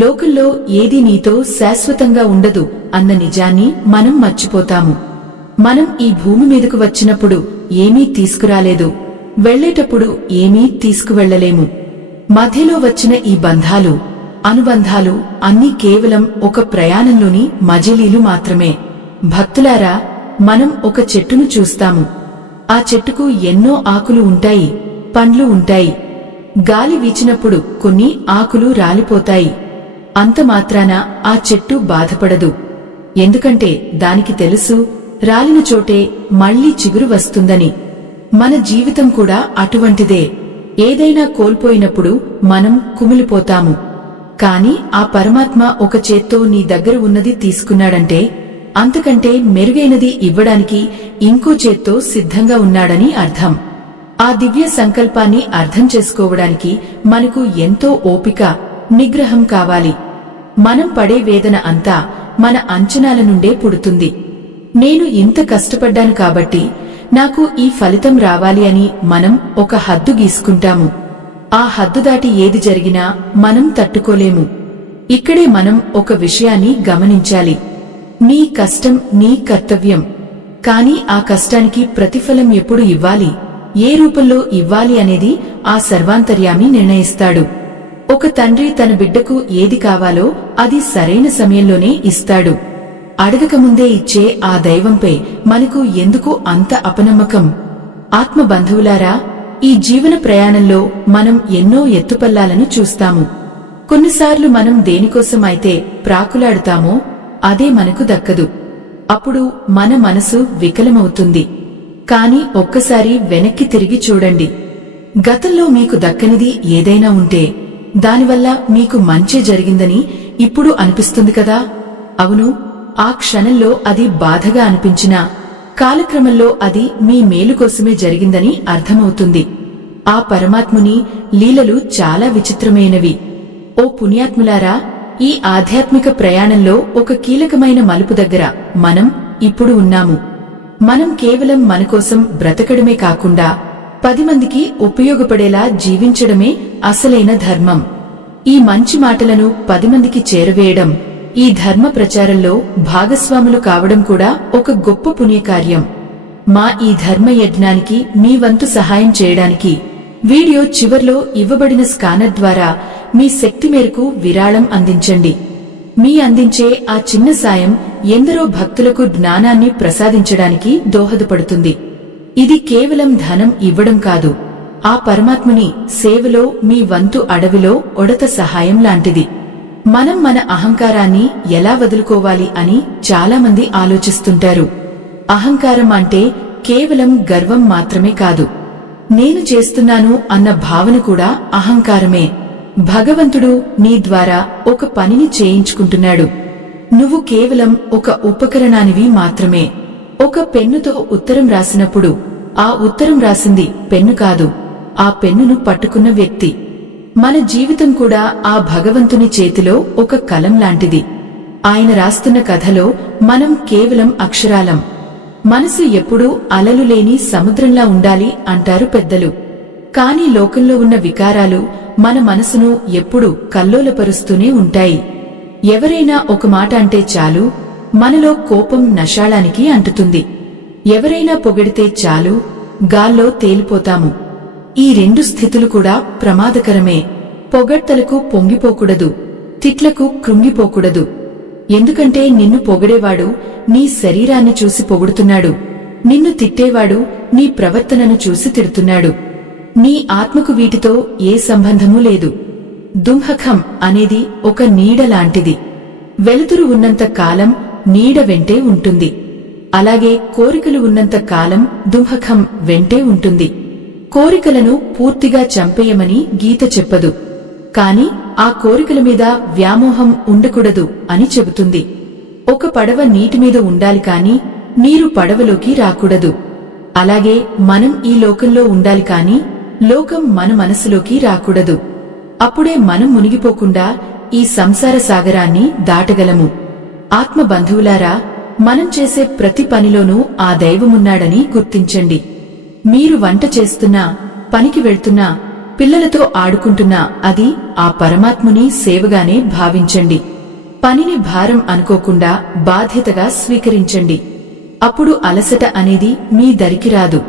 లోకంలో ఏదీ నీతో శాశ్వతంగా ఉండదు అన్న నిజాన్ని మనం మర్చిపోతాము. మనం ఈ భూమి మీదకు వచ్చినప్పుడు ఏమీ తీసుకురాలేదు, వెళ్లేటప్పుడు ఏమీ తీసుకువెళ్లలేము. మధ్యలో వచ్చిన ఈ బంధాలు, అనుబంధాలు అన్నీ కేవలం ఒక ప్రయాణంలోని మజిలీలు మాత్రమే. భక్తులారా, మనం ఒక చెట్టును చూస్తాము. ఆ చెట్టుకు ఎన్నో ఆకులు ఉంటాయి, పండ్లు ఉంటాయి. గాలి వీచినప్పుడు కొన్ని ఆకులు రాలిపోతాయి. అంత మాత్రాన ఆ చెట్టు బాధపడదు. ఎందుకంటే దానికి తెలుసు, రాలిన చోటే మళ్లీ చిగురు వస్తుందని. మన జీవితం కూడా అటువంటిదే. ఏదైనా కోల్పోయినప్పుడు మనం కుమిలిపోతాము. కాని ఆ పరమాత్మ ఒక చేత్తో నీ దగ్గర ఉన్నది తీసుకున్నాడంటే అంతకంటే మెరుగైనది ఇవ్వడానికి ఇంకో చేత్తో సిద్ధంగా ఉన్నాడని అర్థం. ఆ దివ్య సంకల్పాన్ని అర్థం చేసుకోవడానికి మనకు ఎంతో ఓపిక, నిగ్రహం కావాలి. మనం పడే వేదన అంతా మన అంచనాల నుండే పుడుతుంది. నేను ఇంత కష్టపడ్డాను కాబట్టి నాకు ఈ ఫలితం రావాలి అని మనం ఒక హద్దు గీసుకుంటాము. ఆ హద్దు దాటి ఏది జరిగినా మనం తట్టుకోలేము. ఇక్కడే మనం ఒక విషయాన్ని గమనించాలి. నీ కష్టం నీ కర్తవ్యం. కాని ఆ కష్టానికి ప్రతిఫలం ఎప్పుడు ఇవ్వాలి, ఏ రూపంలో ఇవ్వాలి అనేది ఆ సర్వాంతర్యామి నిర్ణయిస్తాడు. ఒక తండ్రి తన బిడ్డకు ఏది కావాలో అది సరైన సమయంలోనే ఇస్తాడు. అడగకముందే ఇచ్చే ఆ దైవంపై మనకు ఎందుకు అంత అపనమ్మకం? ఆత్మబంధువులారా, ఈ జీవన ప్రయాణంలో మనం ఎన్నో ఎత్తుపల్లాలను చూస్తాము. కొన్నిసార్లు మనం దేనికోసం అయితే ప్రాకులాడుతామో అదే మనకు దక్కదు. అప్పుడు మన మనసు వికలమవుతుంది. కాని ఒక్కసారి వెనక్కి తిరిగి చూడండి. గతంలో మీకు దక్కనిది ఏదైనా ఉంటే దానివల్ల మీకు మంచి జరిగిందని ఇప్పుడు అనిపిస్తుంది కదా? అవును, ఆ క్షణంలో అది బాధగా అనిపించినా కాలక్రమంలో అది మీ మేలు కోసమే జరిగిందని అర్థమవుతుంది. ఆ పరమాత్ముని లీలలు చాలా విచిత్రమైనవి. ఓ పుణ్యాత్ములారా, ఈ ఆధ్యాత్మిక ప్రయాణంలో ఒక కీలకమైన మలుపు దగ్గర మనం ఇప్పుడు ఉన్నాము. మనం కేవలం మనకోసం బ్రతకడమే కాకుండా 10 మందికి ఉపయోగపడేలా జీవించడమే అసలైన ధర్మం. ఈ మంచి మాటలను 10 మందికి చేరవేయడం, ఈ ధర్మ ప్రచారంలో భాగస్వాములు కావడం కూడా ఒక గొప్ప పుణ్యకార్యం. మా ఈ ధర్మ యజ్ఞానికి మీ వంతు సహాయం చేయడానికి వీడియో చివర్లో ఇవ్వబడిన స్కానర్ ద్వారా మీ శక్తి మేరకు విరాళం అందించండి. మీ అందించే ఆ చిన్న సాయం ఎందరో భక్తులకు జ్ఞానాన్ని ప్రసాదించడానికి దోహదపడుతుంది. ఇది కేవలం ధనం ఇవ్వడం కాదు, ఆ పరమాత్ముని సేవలో మీ వంతు అడవిలో ఒడత సహాయం లాంటిది. మనం మన అహంకారాన్ని ఎలా వదులుకోవాలి అని చాలామంది ఆలోచిస్తుంటారు. అహంకారం అంటే కేవలం గర్వం మాత్రమే కాదు. నేను చేస్తున్నాను అన్న భావన కూడా అహంకారమే. భగవంతుడు నీ ద్వారా ఒక పనిని చేయించుకుంటున్నాడు. నువ్వు కేవలం ఒక ఉపకరణానివి మాత్రమే. ఒక పెన్నుతో ఉత్తరం రాసినప్పుడు ఆ ఉత్తరం రాసింది పెన్ను కాదు, ఆ పెన్నును పట్టుకున్న వ్యక్తి. మన జీవితం కూడా ఆ భగవంతుని చేతిలో ఒక కలం లాంటిది. ఆయన రాస్తున్న కథలో మనం కేవలం అక్షరాలం. మనసు ఎప్పుడూ అలలు లేని సముద్రంలా ఉండాలి అంటారు పెద్దలు. కాని లోకంలో ఉన్న వికారాలు మన మనసును ఎప్పుడూ కల్లోలపరుస్తూనే ఉంటాయి. ఎవరైనా ఒక మాట అంటే చాలు మనలో కోపం నషాళానికి అంటుతుంది. ఎవరైనా పొగిడితే చాలు గాల్లో తేలిపోతాము. ఈ 2 స్థితులు కూడా ప్రమాదకరమే. పొగడ్తలకు పొంగిపోకూడదు, తిట్లకు కృంగిపోకూడదు. ఎందుకంటే నిన్ను పొగిడేవాడు నీ శరీరాన్ని చూసి పొగుడుతున్నాడు, నిన్ను తిట్టేవాడు నీ ప్రవర్తనను చూసి తిడుతున్నాడు. నీ ఆత్మకు వీటితో ఏ సంబంధమూ లేదు. దుంహకం అనేది ఒక నీడ లాంటిది. వెలుతురు ఉన్నంత కాలం నీడ వెంటే ఉంటుంది. అలాగే కోరికలు ఉన్నంత కాలం దుంహకం వెంటే ఉంటుంది. కోరికలను పూర్తిగా చంపేయమని గీత చెప్పదు, కాని ఆ కోరికల మీద వ్యామోహం ఉండకూడదు అని చెబుతుంది. ఒక పడవ నీటిమీద ఉండాలి కాని నీరు పడవలోకి రాకూడదు. అలాగే మనం ఈ లోకంలో ఉండాలి కాని లోకం మన మనసులోకి రాకూడదు. అప్పుడే మనం మునిగిపోకుండా ఈ సంసార సాగరాన్ని దాటగలము. ఆత్మ బంధువులారా, మనం చేసే ప్రతి పనిలోనూ ఆ దైవమున్నాడని గుర్తించండి. మీరు వంట చేస్తున్నా, పనికి వెళ్తున్నా, పిల్లలతో ఆడుకుంటున్నా అది ఆ పరమాత్ముని సేవగానే భావించండి. పనిని భారం అనుకోకుండా బాధ్యతగా స్వీకరించండి. అప్పుడు అలసట అనేది మీ దరికి రాదు.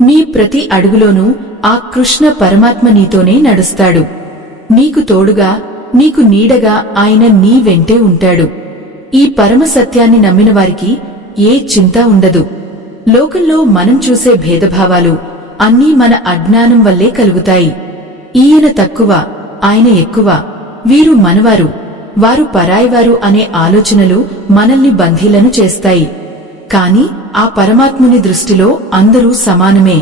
మీ ప్రతి అడుగులోనూ ఆ కృష్ణ పరమాత్మ నీతోనే నడుస్తాడు. నీకు తోడుగా, నీకు నీడగా ఆయన నీ వెంటే ఉంటాడు. ఈ పరమ సత్యాన్ని నమ్మిన వారికి ఏ చింత ఉండదు. లోకంలో మనం చూసే భేదభావాలు అన్నీ మన అజ్ఞానం వల్లే కలుగుతాయి. ఈయన తక్కువ, ఆయన ఎక్కువ, వీరు మనవారు, వారు పరాయివారు అనే ఆలోచనలు మనల్ని బంధీలను చేస్తాయి. కాని ఆ పరమాత్ముని దృష్టిలో అందరూ సమానమే.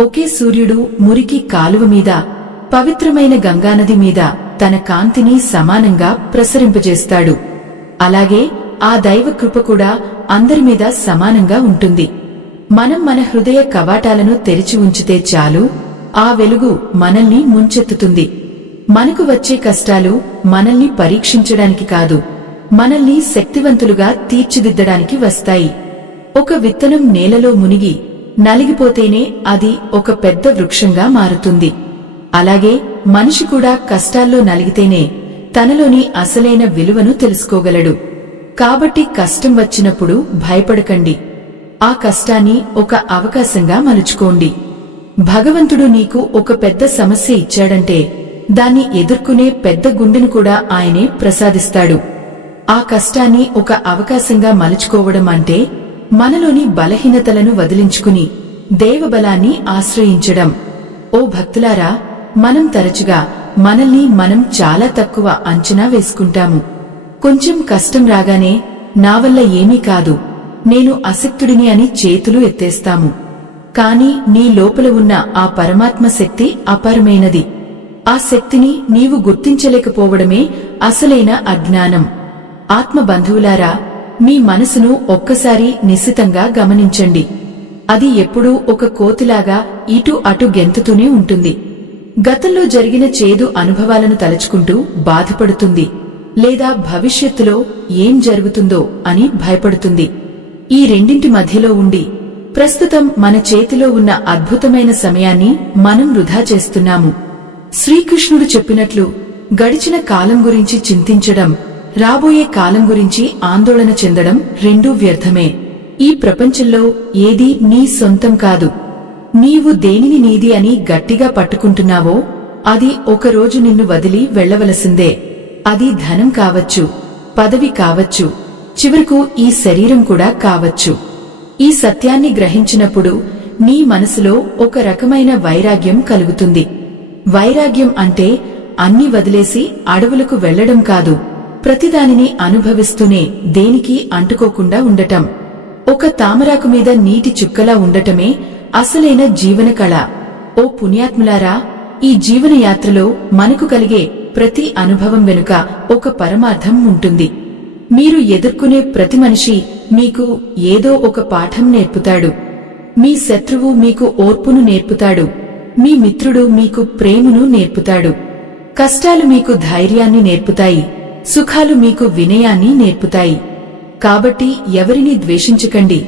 ఒకే సూర్యుడు మురికి కాలువ మీద, పవిత్రమైన గంగానది మీద తన కాంతిని సమానంగా ప్రసరింపజేస్తాడు. అలాగే ఆ దైవ కృప కూడా అందరి మీద సమానంగా ఉంటుంది. మనం మన హృదయ కవాటాలను తెరిచి ఉంచితే చాలు, ఆ వెలుగు మనల్ని ముంచెత్తుతుంది. మనకు వచ్చే కష్టాలు మనల్ని పరీక్షించడానికి కాదు, మనల్ని శక్తివంతులుగా తీర్చిదిద్దడానికి వస్తాయి. ఒక విత్తనం నేలలో మునిగి నలిగిపోతేనే అది ఒక పెద్ద వృక్షంగా మారుతుంది. అలాగే మనిషి కూడా కష్టాల్లో నలిగితేనే తనలోని అసలైన విలువను తెలుసుకోగలడు. కాబట్టి కష్టం వచ్చినప్పుడు భయపడకండి. ఆ కష్టాన్ని ఒక అవకాశంగా మలుచుకోండి. భగవంతుడు నీకు ఒక పెద్ద సమస్య ఇచ్చాడంటే దాన్ని ఎదుర్కొనే పెద్ద గుండెను కూడా ఆయనే ప్రసాదిస్తాడు. ఆ కష్టాన్ని ఒక అవకాశంగా మలుచుకోవడం అంటే మనలోని బలహీనతలను వదిలించుకుని దేవబలాన్ని ఆశ్రయించడం. ఓ భక్తులారా, మనం తరచుగా మనల్ని మనం చాలా తక్కువ అంచనా వేసుకుంటాము. కొంచెం కష్టం రాగానే నా వల్ల ఏమీ కాదు, నేను అశక్తుడిని అని చేతులు ఎత్తేస్తాము. కాని నీ లోపల ఉన్న ఆ పరమాత్మ శక్తి అపారమైనది. ఆ శక్తిని నీవు గుర్తించలేకపోవడమే అసలైన అజ్ఞానం. ఆత్మ బంధువులారా, మీ మనసును ఒక్కసారి నిశితంగా గమనించండి. అది ఎప్పుడూ ఒక కోతిలాగా ఇటు అటు గెంతుతూనే ఉంటుంది. గతంలో జరిగిన చేదు అనుభవాలను తలుచుకుంటూ బాధపడుతుంది, లేదా భవిష్యత్తులో ఏం జరుగుతుందో అని భయపడుతుంది. ఈ రెండింటి మధ్యలో ఉండి ప్రస్తుతం మన చేతిలో ఉన్న అద్భుతమైన సమయాన్ని మనం వృధా చేస్తున్నాము. శ్రీకృష్ణుడు చెప్పినట్లు గడిచిన కాలం గురించి చింతించడం, రాబోయే కాలం గురించి ఆందోళన చెందడం రెండూ వ్యర్థమే. ఈ ప్రపంచంలో ఏదీ నీ సొంతం కాదు. నీవు దేనిని నీది అని గట్టిగా పట్టుకుంటున్నావో అది ఒకరోజు నిన్ను వదిలి వెళ్లవలసిందే. అది ధనం కావచ్చు, పదవి కావచ్చు, చివరకు ఈ శరీరం కూడా కావచ్చు. ఈ సత్యాన్ని గ్రహించినప్పుడు నీ మనసులో ఒక రకమైన వైరాగ్యం కలుగుతుంది. వైరాగ్యం అంటే అన్ని వదిలేసి అడవులకు వెళ్లడం కాదు, ప్రతిదానిని అనుభవిస్తూనే దేనికి అంటుకోకుండా ఉండటం. ఒక తామరాకు మీద నీటి చుక్కలా ఉండటమే అసలైన జీవన కళ. ఓ పుణ్యాత్ములారా, ఈ జీవనయాత్రలో మనకు కలిగే ప్రతి అనుభవం వెనుక ఒక పరమార్థం ఉంటుంది. మీరు ఎదుర్కొనే ప్రతి మనిషి మీకు ఏదో ఒక పాఠం నేర్పుతాడు. మీ శత్రువు మీకు ఓర్పును నేర్పుతాడు, మీ మిత్రుడు మీకు ప్రేమను నేర్పుతాడు. కష్టాలు మీకు ధైర్యాన్ని నేర్పుతాయి, సుఖాలు మీకు వినయాన్ని నేర్పుతాయి. కాబట్టి ఎవరిని ద్వేషించకండి,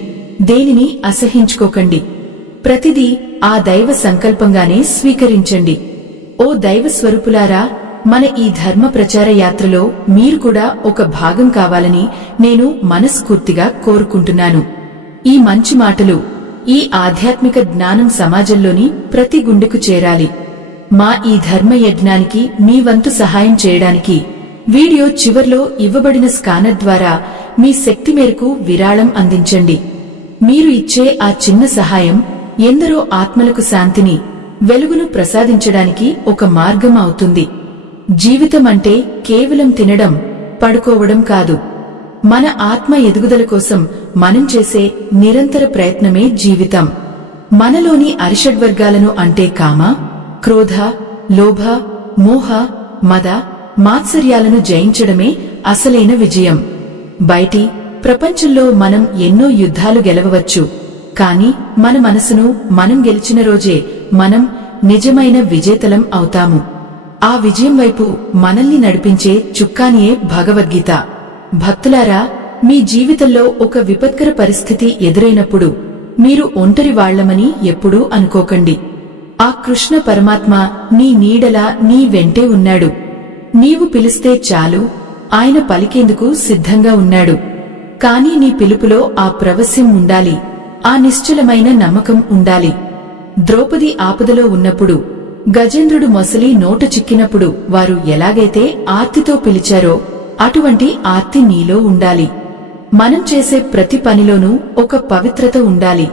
దేనిని అసహించుకోకండి. ప్రతిదీ ఆ దైవ సంకల్పంగానే స్వీకరించండి. ఓ దైవ స్వరూపులారా, మన ఈ ధర్మ ప్రచార యాత్రలో మీరు కూడా ఒక భాగం కావాలని నేను మనస్ఫూర్తిగా కోరుకుంటున్నాను. ఈ మంచి మాటలు, ఈ ఆధ్యాత్మిక జ్ఞానం సమాజంలోని ప్రతి గుండెకు చేరాలి. మా ఈ ధర్మ యజ్ఞానికి మీ వంతు సహాయం చేయడానికి వీడియో చివర్లో ఇవ్వబడిన స్కానర్ ద్వారా మీ శక్తి మేరకు విరాళం అందించండి. మీరు ఇచ్చే ఆ చిన్న సహాయం ఎందరో ఆత్మలకు శాంతిని, వెలుగును ప్రసాదించడానికి ఒక మార్గం అవుతుంది. జీవితం అంటే కేవలం తినడం, పడుకోవడం కాదు. మన ఆత్మ ఎదుగుదల కోసం మనం చేసే నిరంతర ప్రయత్నమే జీవితం. మనలోని అరిషడ్వర్గాలను అంటే కామ, క్రోధ, లోభ, మోహ, మద, మాత్సర్యాలను జయించడమే అసలైన విజయం. బయటి ప్రపంచంలో మనం ఎన్నో యుద్ధాలు గెలవవచ్చు, కాని మన మనసును మనం గెలిచిన రోజే మనం నిజమైన విజేతలం అవుతాము. ఆ విజయం వైపు మనల్ని నడిపించే చుక్కానియే భగవద్గీత. భక్తులారా, మీ జీవితంలో ఒక విపత్కర పరిస్థితి ఎదురైనప్పుడు మీరు ఒంటరి వాళ్లమని ఎప్పుడూ అనుకోకండి. ఆ కృష్ణ పరమాత్మ నీ నీడలా నీ వెంటే ఉన్నాడు. నీవు పిలిస్తే చాలు, ఆయన పలికేందుకు సిద్ధంగా ఉన్నాడు. కాని నీ పిలుపులో ఆ ప్రవస్యం ఉండాలి, ఆ నిశ్చలమైన నమ్మకం ఉండాలి. ద్రౌపది ఆపదలో ఉన్నప్పుడు, గజేంద్రుడు మొసలి నోట చిక్కినప్పుడు వారు ఎలాగైతే ఆర్తితో పిలిచారో అటువంటి ఆర్తి నీలో ఉండాలి. మనం చేసే ప్రతి పనిలోనూ ఒక పవిత్రత ఉండాలి.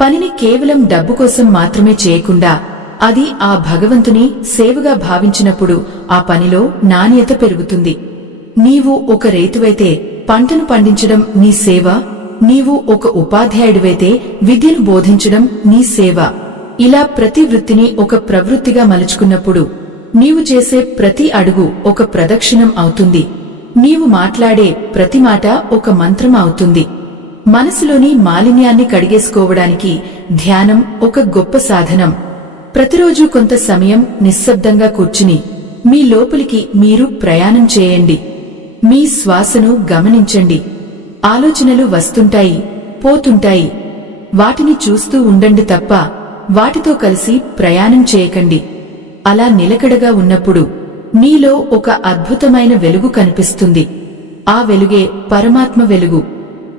పనిని కేవలం డబ్బు కోసం మాత్రమే చేయకుండా అది ఆ భగవంతుని సేవగా భావించినప్పుడు ఆ పనిలో నాణ్యత పెరుగుతుంది. నీవు ఒక రైతువైతే పంటను పండించడం నీ సేవ, నీవు ఒక ఉపాధ్యాయుడివైతే విద్యను బోధించడం నీ సేవ. ఇలా ప్రతి వృత్తిని ఒక ప్రవృత్తిగా మలుచుకున్నప్పుడు నీవు చేసే ప్రతి అడుగు ఒక ప్రదక్షిణం అవుతుంది. నీవు మాట్లాడే ప్రతి మాట ఒక మంత్రం అవుతుంది. మనసులోని మాలిన్యాన్ని కడిగేసుకోవడానికి ధ్యానం ఒక గొప్ప సాధనం. ప్రతిరోజు కొంత సమయం నిశ్శబ్దంగా కూర్చుని మీ లోపలికి మీరు ప్రయాణం చేయండి. మీ శ్వాసను గమనించండి. ఆలోచనలు వస్తుంటాయి, పోతుంటాయి. వాటిని చూస్తూ ఉండండి తప్ప వాటితో కలిసి ప్రయాణం చేయకండి. అలా నిలకడగా ఉన్నప్పుడు నీలో ఒక అద్భుతమైన వెలుగు కనిపిస్తుంది. ఆ వెలుగే పరమాత్మ వెలుగు.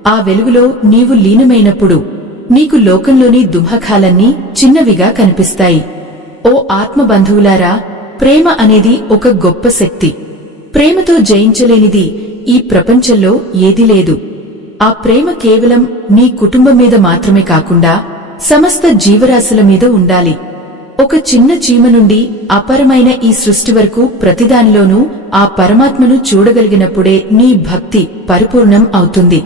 ఆ వెలుగులో నీవు లీనమైనప్పుడు నీకు లోకంలోని దుఃఖాలన్నీ చిన్నవిగా కనిపిస్తాయి. ఓ ఆత్మబంధువులారా, ప్రేమ అనేది ఒక గొప్ప శక్తి. ప్రేమతో జయించలేనిది ఈ ప్రపంచంలో ఏదీ లేదు. ఆ ప్రేమ కేవలం నీ కుటుంబం మీద మాత్రమే కాకుండా సమస్త జీవరాశుల మీద ఉండాలి. ఒక చిన్న చీమ నుండి అపరమైన ఈ సృష్టి వరకు ప్రతిదానిలోనూ ఆ పరమాత్మను చూడగలిగినప్పుడే నీ భక్తి పరిపూర్ణం అవుతుంది.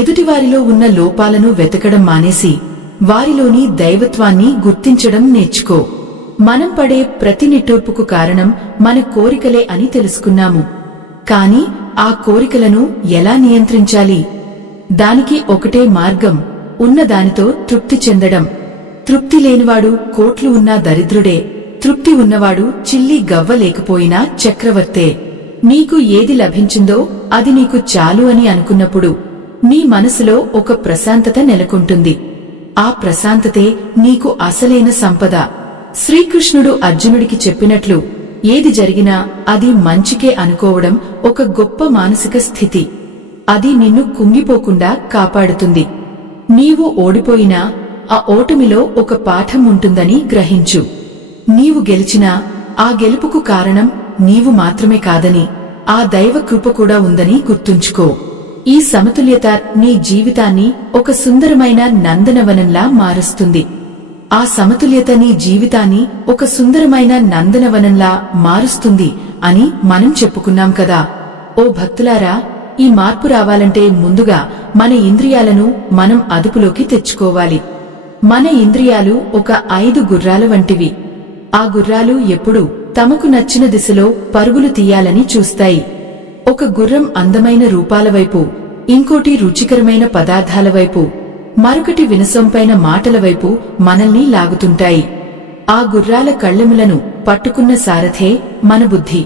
ఎదుటివారిలో ఉన్న లోపాలను వెతకడం మానేసి వారిలోని దైవత్వాన్ని గుర్తించడం నేర్చుకో. మనం పడే ప్రతి నిట్టూర్పుకు కారణం మన కోరికలే అని తెలుసుకున్నాము. కాని ఆ కోరికలను ఎలా నియంత్రించాలి? దానికి ఒకటే మార్గం, ఉన్నదానితో తృప్తి చెందడం. తృప్తి లేనివాడు కోట్లు ఉన్నా దరిద్రుడే, తృప్తి ఉన్నవాడు చిల్లి గవ్వ లేకపోయినా చక్రవర్తే. నీకు ఏది లభించిందో అది నీకు చాలు అని అనుకున్నప్పుడు నీ మనసులో ఒక ప్రశాంతత నెలకొంటుంది. ఆ ప్రశాంతతే నీకు అసలైన సంపద. శ్రీకృష్ణుడు అర్జునుడికి చెప్పినట్లు ఏది జరిగినా అది మంచికే అనుకోవడం ఒక గొప్ప మానసిక స్థితి. అది నిన్ను కుంగిపోకుండా కాపాడుతుంది. నీవు ఓడిపోయినా ఆ ఓటమిలో ఒక పాఠం ఉంటుందని గ్రహించు. నీవు గెలిచినా ఆ గెలుపుకు కారణం నీవు మాత్రమే కాదని, ఆ దైవ కృప కూడా ఉందని గుర్తుంచుకో. ఈ సమతుల్యత నీ జీవితాన్ని ఒక సుందరమైన నందనవనంలా మారుస్తుంది. ఆ సమతుల్యత నీ జీవితాన్ని ఒక సుందరమైన నందనవనంలా మారుస్తుంది అని మనం చెప్పుకున్నాం కదా. ఓ భక్తులారా, ఈ మార్పు రావాలంటే ముందుగా మన ఇంద్రియాలను మనం అదుపులోకి తెచ్చుకోవాలి. మన ఇంద్రియాలు ఒక 5 గుర్రాల వంటివి. ఆ గుర్రాలు ఎప్పుడూ తమకు నచ్చిన దిశలో పరుగులు తీయాలని చూస్తాయి. ఒక గుర్రం అందమైన రూపాల వైపు, ఇంకోటి రుచికరమైన పదార్థాల వైపు, మరొకటి వినసొంపైన మాటల వైపు మనల్ని లాగుతుంటాయి. ఆ గుర్రాల కళ్ళెములను పట్టుకున్న సారథే మన బుద్ధి.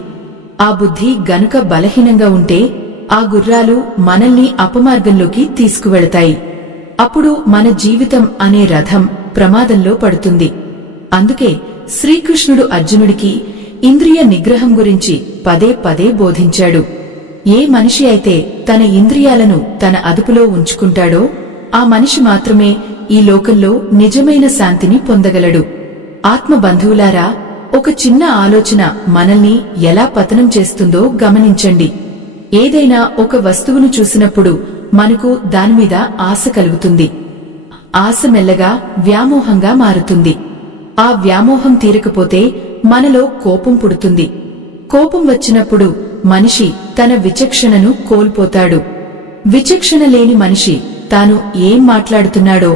ఆ బుద్ధి గనుక బలహీనంగా ఉంటే ఆ గుర్రాలు మనల్ని అపమార్గంలోకి తీసుకువెళతాయి. అప్పుడు మన జీవితం అనే రథం ప్రమాదంలో పడుతుంది. అందుకే శ్రీకృష్ణుడు అర్జునుడికి ఇంద్రియ నిగ్రహం గురించి పదే పదే బోధించాడు. ఏ మనిషి అయితే తన ఇంద్రియాలను తన అదుపులో ఉంచుకుంటాడో ఆ మనిషి మాత్రమే ఈ లోకంలో నిజమైన శాంతిని పొందగలడు. ఆత్మబంధువులారా, ఒక చిన్న ఆలోచన మనల్ని ఎలా పతనం చేస్తుందో గమనించండి. ఏదైనా ఒక వస్తువును చూసినప్పుడు మనకు దానిమీద ఆశ కలుగుతుంది. ఆశ మెల్లగా వ్యామోహంగా మారుతుంది. ఆ వ్యామోహం తీరకపోతే మనలో కోపం పుడుతుంది. కోపం వచ్చినప్పుడు మనిషి తన విచక్షణను కోల్పోతాడు. విచక్షణ లేని మనిషి తాను ఏం మాట్లాడుతున్నాడో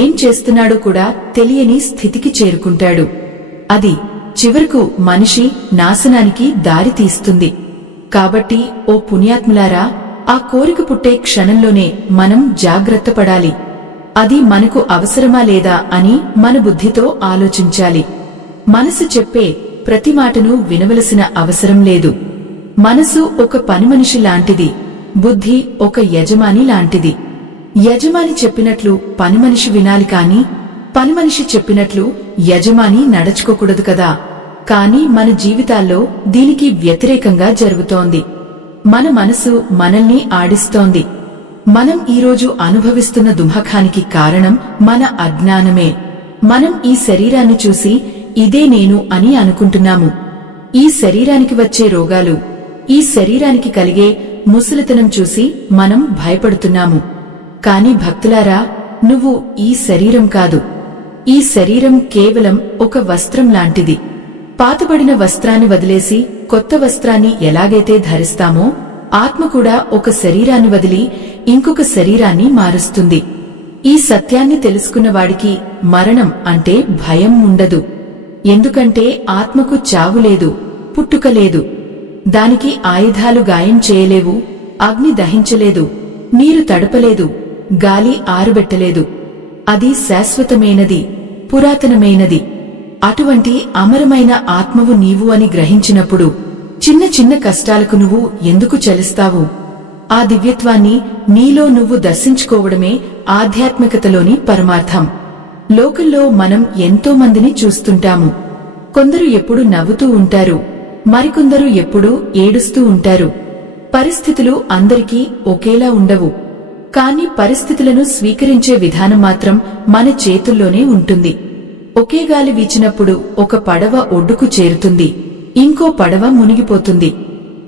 ఏం చేస్తున్నాడో కూడా తెలియని స్థితికి చేరుకుంటాడు. అది చివరకు మనిషి నాశనానికి దారి తీస్తుంది. కాబట్టి ఓ పుణ్యాత్ములారా, ఆ కోరిక పుట్టే క్షణంలోనే మనం జాగ్రత్త పడాలి. అది మనకు అవసరమా లేదా అని మన బుద్ధితో ఆలోచించాలి. మనసు చెప్పే ప్రతి మాటను వినవలసిన అవసరం లేదు. మనసు ఒక పనిమనిషి లాంటిది, బుద్ధి ఒక యజమాని లాంటిది. యజమాని చెప్పినట్లు పనిమనిషి వినాలి కాని పనిమనిషి చెప్పినట్లు యజమాని నడుచుకోకూడదు కదా. కాని మన జీవితాల్లో దీనికి వ్యతిరేకంగా జరుగుతోంది. మన మనసు మనల్ని ఆడిస్తోంది. మనం ఈరోజు అనుభవిస్తున్న దుఃఖానికి కారణం మన అజ్ఞానమే. మనం ఈ శరీరాన్ని చూసి ఇదే నేను అని అనుకుంటున్నాము. ఈ శరీరానికి వచ్చే రోగాలు, ఈ శరీరానికి కలిగే ముసలితనం చూసి మనం భయపడుతున్నాము. కాని భక్తులారా, నువ్వు ఈ శరీరం కాదు. ఈ శరీరం కేవలం ఒక వస్త్రం లాంటిది. పాతబడిన వస్త్రాన్ని వదిలేసి కొత్త వస్త్రాన్ని ఎలాగైతే ధరిస్తామో, ఆత్మ కూడా ఒక శరీరాన్ని వదిలి ఇంకొక శరీరాన్ని మారుస్తుంది. ఈ సత్యాన్ని తెలుసుకున్నవాడికి మరణం అంటే భయం ఉండదు. ఎందుకంటే ఆత్మకు చావు లేదు, పుట్టుక లేదు. దానికి ఆయుధాలు గాయం చేయలేవు, అగ్ని దహించలేదు, నీరు తడపలేదు, గాలి ఆరుబెట్టలేదు. అది శాశ్వతమైనది, పురాతనమైనది. అటువంటి అమరమైన ఆత్మవు నీవు అని గ్రహించినప్పుడు చిన్న చిన్న కష్టాలకు నువ్వు ఎందుకు చలిస్తావు? ఆ దివ్యత్వాన్ని నీలో నువ్వు దర్శించుకోవడమే ఆధ్యాత్మికతలోని పరమార్థం. లోకంలో మనం ఎంతో మందిని చూస్తుంటాము. కొందరు ఎప్పుడు నవ్వుతూ ఉంటారు, మరికొందరు ఎప్పుడూ ఏడుస్తూ ఉంటారు. పరిస్థితులు అందరికీ ఒకేలా ఉండవు. కాని పరిస్థితులను స్వీకరించే విధానం మాత్రం మన చేతుల్లోనే ఉంటుంది. ఒకే గాలి వీచినప్పుడు ఒక పడవ ఒడ్డుకు చేరుతుంది, ఇంకో పడవ మునిగిపోతుంది.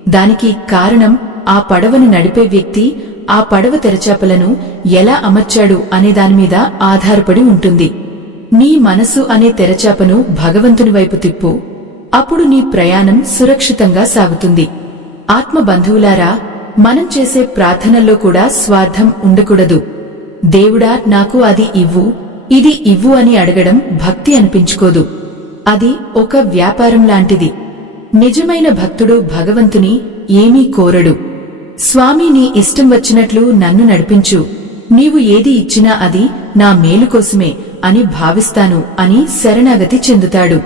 దానికి కారణం ఆ పడవను నడిపే వ్యక్తి ఆ పడవ తెరచాపలను ఎలా అమర్చాడు అనే దానిమీద ఆధారపడి ఉంటుంది. నీ మనసు అనే తెరచాపను భగవంతుని వైపు తిప్పు, అప్పుడు నీ ప్రయాణం సురక్షితంగా సాగుతుంది. ఆత్మ బంధువులారా, మనం చేసే ప్రార్థనల్లో కూడా స్వార్థం ఉండకూడదు. దేవుడా నాకు అది ఇవ్వు, ఇది ఇవ్వు అని అడగడం భక్తి అనిపించుకోదు. అది ఒక వ్యాపారం లాంటిది. నిజమైన భక్తుడు భగవంతుని ఏమీ కోరడు. స్వామి, నీ ఇష్టం వచ్చినట్లు నన్ను నడిపించు, నీవు ఏది ఇచ్చినా అది నా మేలు కోసమే అని భావిస్తాను అని శరణాగతి చెందుతాడు.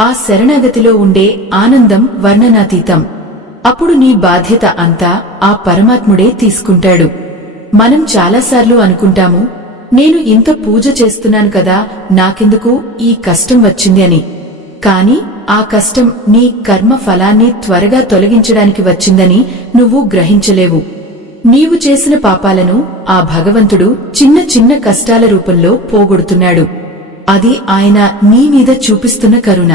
ఆ శరణాగతిలో ఉండే ఆనందం వర్ణనాతీతం. అప్పుడు నీ బాధ్యత అంతా ఆ పరమాత్ముడే తీసుకుంటాడు. మనం చాలాసార్లు అనుకుంటాము, నేను ఇంత పూజ చేస్తున్నాను కదా, నాకెందుకు ఈ కష్టం వచ్చింది అని. కాని ఆ కష్టం నీ కర్మ ఫలాన్ని త్వరగా తొలగించడానికి వచ్చిందని నువ్వు గ్రహించలేవు. నీవు చేసిన పాపాలను ఆ భగవంతుడు చిన్న చిన్న కష్టాల రూపంలో పోగొడుతున్నాడు. అది ఆయన నీ మీద చూపిస్తున్న కరుణ.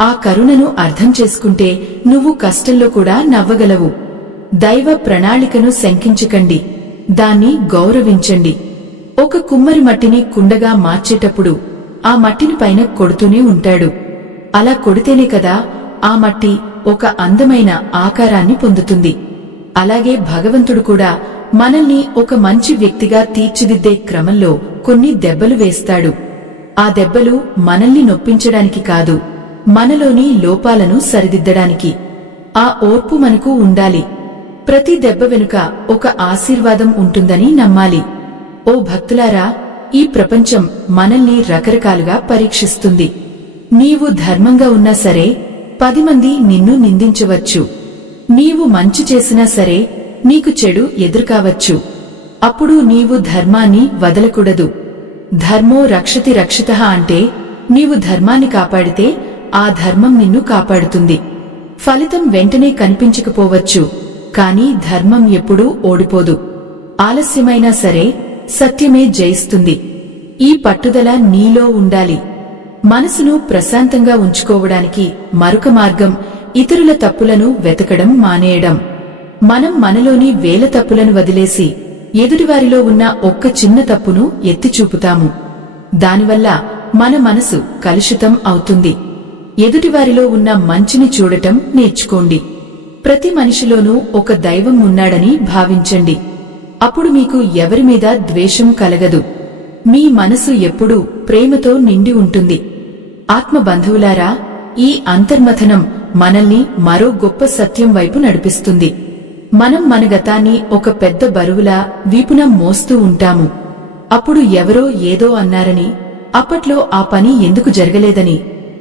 ఆ కరుణను అర్థం చేసుకుంటే నువ్వు కష్టంలో కూడా నవ్వగలవు. దైవ ప్రణాళికను శంకించకండి, దాన్ని గౌరవించండి. ఒక కుమ్మరి మట్టిని కుండగా మార్చేటప్పుడు ఆ మట్టిని పైన కొడుతూనే ఉంటాడు. అలా కొడితేనే కదా ఆ మట్టి ఒక అందమైన ఆకారాన్ని పొందుతుంది. అలాగే భగవంతుడు కూడా మనల్ని ఒక మంచి వ్యక్తిగా తీర్చిదిద్దే క్రమంలో కొన్ని దెబ్బలు వేస్తాడు. ఆ దెబ్బలు మనల్ని నొప్పించడానికి కాదు, మనలోని లోపాలను సరిదిద్దడానికి. ఆ ఓర్పు మనకు ఉండాలి. ప్రతి దెబ్బ వెనుక ఒక ఆశీర్వాదం ఉంటుందని నమ్మాలి. ఓ భక్తులారా, ఈ ప్రపంచం మనల్ని రకరకాలుగా పరీక్షిస్తుంది. నీవు ధర్మంగా ఉన్నా సరే 10 మంది నిన్ను నిందించవచ్చు. నీవు మంచి చేసినా సరే నీకు చెడు ఎదురుకావచ్చు. అప్పుడు నీవు ధర్మాన్ని వదలకూడదు. ధర్మో రక్షతి రక్షితః అంటే నీవు ధర్మాన్ని కాపాడితే ఆ ధర్మం నిన్ను కాపాడుతుంది. ఫలితం వెంటనే కనిపించకపోవచ్చు, కాని ధర్మం ఎప్పుడూ ఓడిపోదు. ఆలస్యమైనా సరే సత్యమే జయిస్తుంది. ఈ పట్టుదల నీలో ఉండాలి. మనసును ప్రశాంతంగా ఉంచుకోవడానికి మరొక మార్గం ఇతరుల తప్పులను వెతకడం మానేయడం. మనం మనలోని వేల తప్పులను వదిలేసి ఎదుటివారిలో ఉన్న ఒక్క చిన్న తప్పును ఎత్తి చూపుతాము. దానివల్ల మన మనసు కలుషితం అవుతుంది. ఎదుటివారిలో ఉన్న మంచిని చూడటం నేర్చుకోండి. ప్రతి మనిషిలోనూ ఒక దైవం ఉన్నాడని భావించండి. అప్పుడు మీకు ఎవరి మీద ద్వేషం కలగదు. మీ మనసు ఎప్పుడూ ప్రేమతో నిండి ఉంటుంది. ఆత్మ బంధువులారా, ఈ అంతర్మథనం మనల్ని మరో గొప్ప సత్యం వైపు నడిపిస్తుంది. మనం మన గతాన్ని ఒక పెద్ద బరువులా వీపున మోస్తూ ఉంటాము. అప్పుడు ఎవరో ఏదో అన్నారని, అప్పట్లో ఆ పని ఎందుకు జరగలేదని,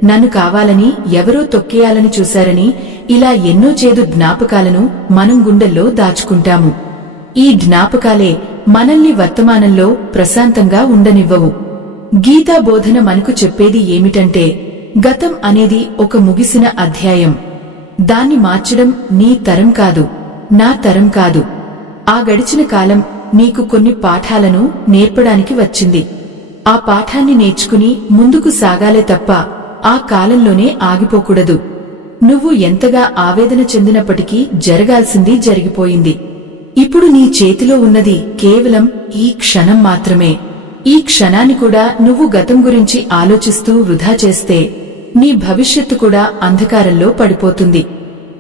నన్ను కావాలని ఎవరో తొక్కేయాలని చూశారని, ఇలా ఎన్నో చేదు జ్ఞాపకాలను మనం గుండెల్లో దాచుకుంటాము. ఈ జ్ఞాపకాలే మనల్ని వర్తమానంలో ప్రశాంతంగా ఉండనివ్వవు. గీతా బోధన మనకు చెప్పేది ఏమిటంటే, గతం అనేది ఒక ముగిసిన అధ్యాయం. దాన్ని మార్చడం నీ తరం కాదు, నా తరం కాదు. ఆ గడిచిన కాలం నీకు కొన్ని పాఠాలను నేర్పడానికి వచ్చింది. ఆ పాఠాన్ని నేర్చుకుని ముందుకు సాగాలే తప్ప ఆ కాలంలోనే ఆగిపోకూడదు. నువ్వు ఎంతగా ఆవేదన చెందినప్పటికీ జరగాల్సింది జరిగిపోయింది. ఇప్పుడు నీ చేతిలో ఉన్నది కేవలం ఈ క్షణం మాత్రమే. ఈ క్షణాన్ని కూడా నువ్వు గతం గురించి ఆలోచిస్తూ వృధా చేస్తే నీ భవిష్యత్తు కూడా అంధకారంలో పడిపోతుంది.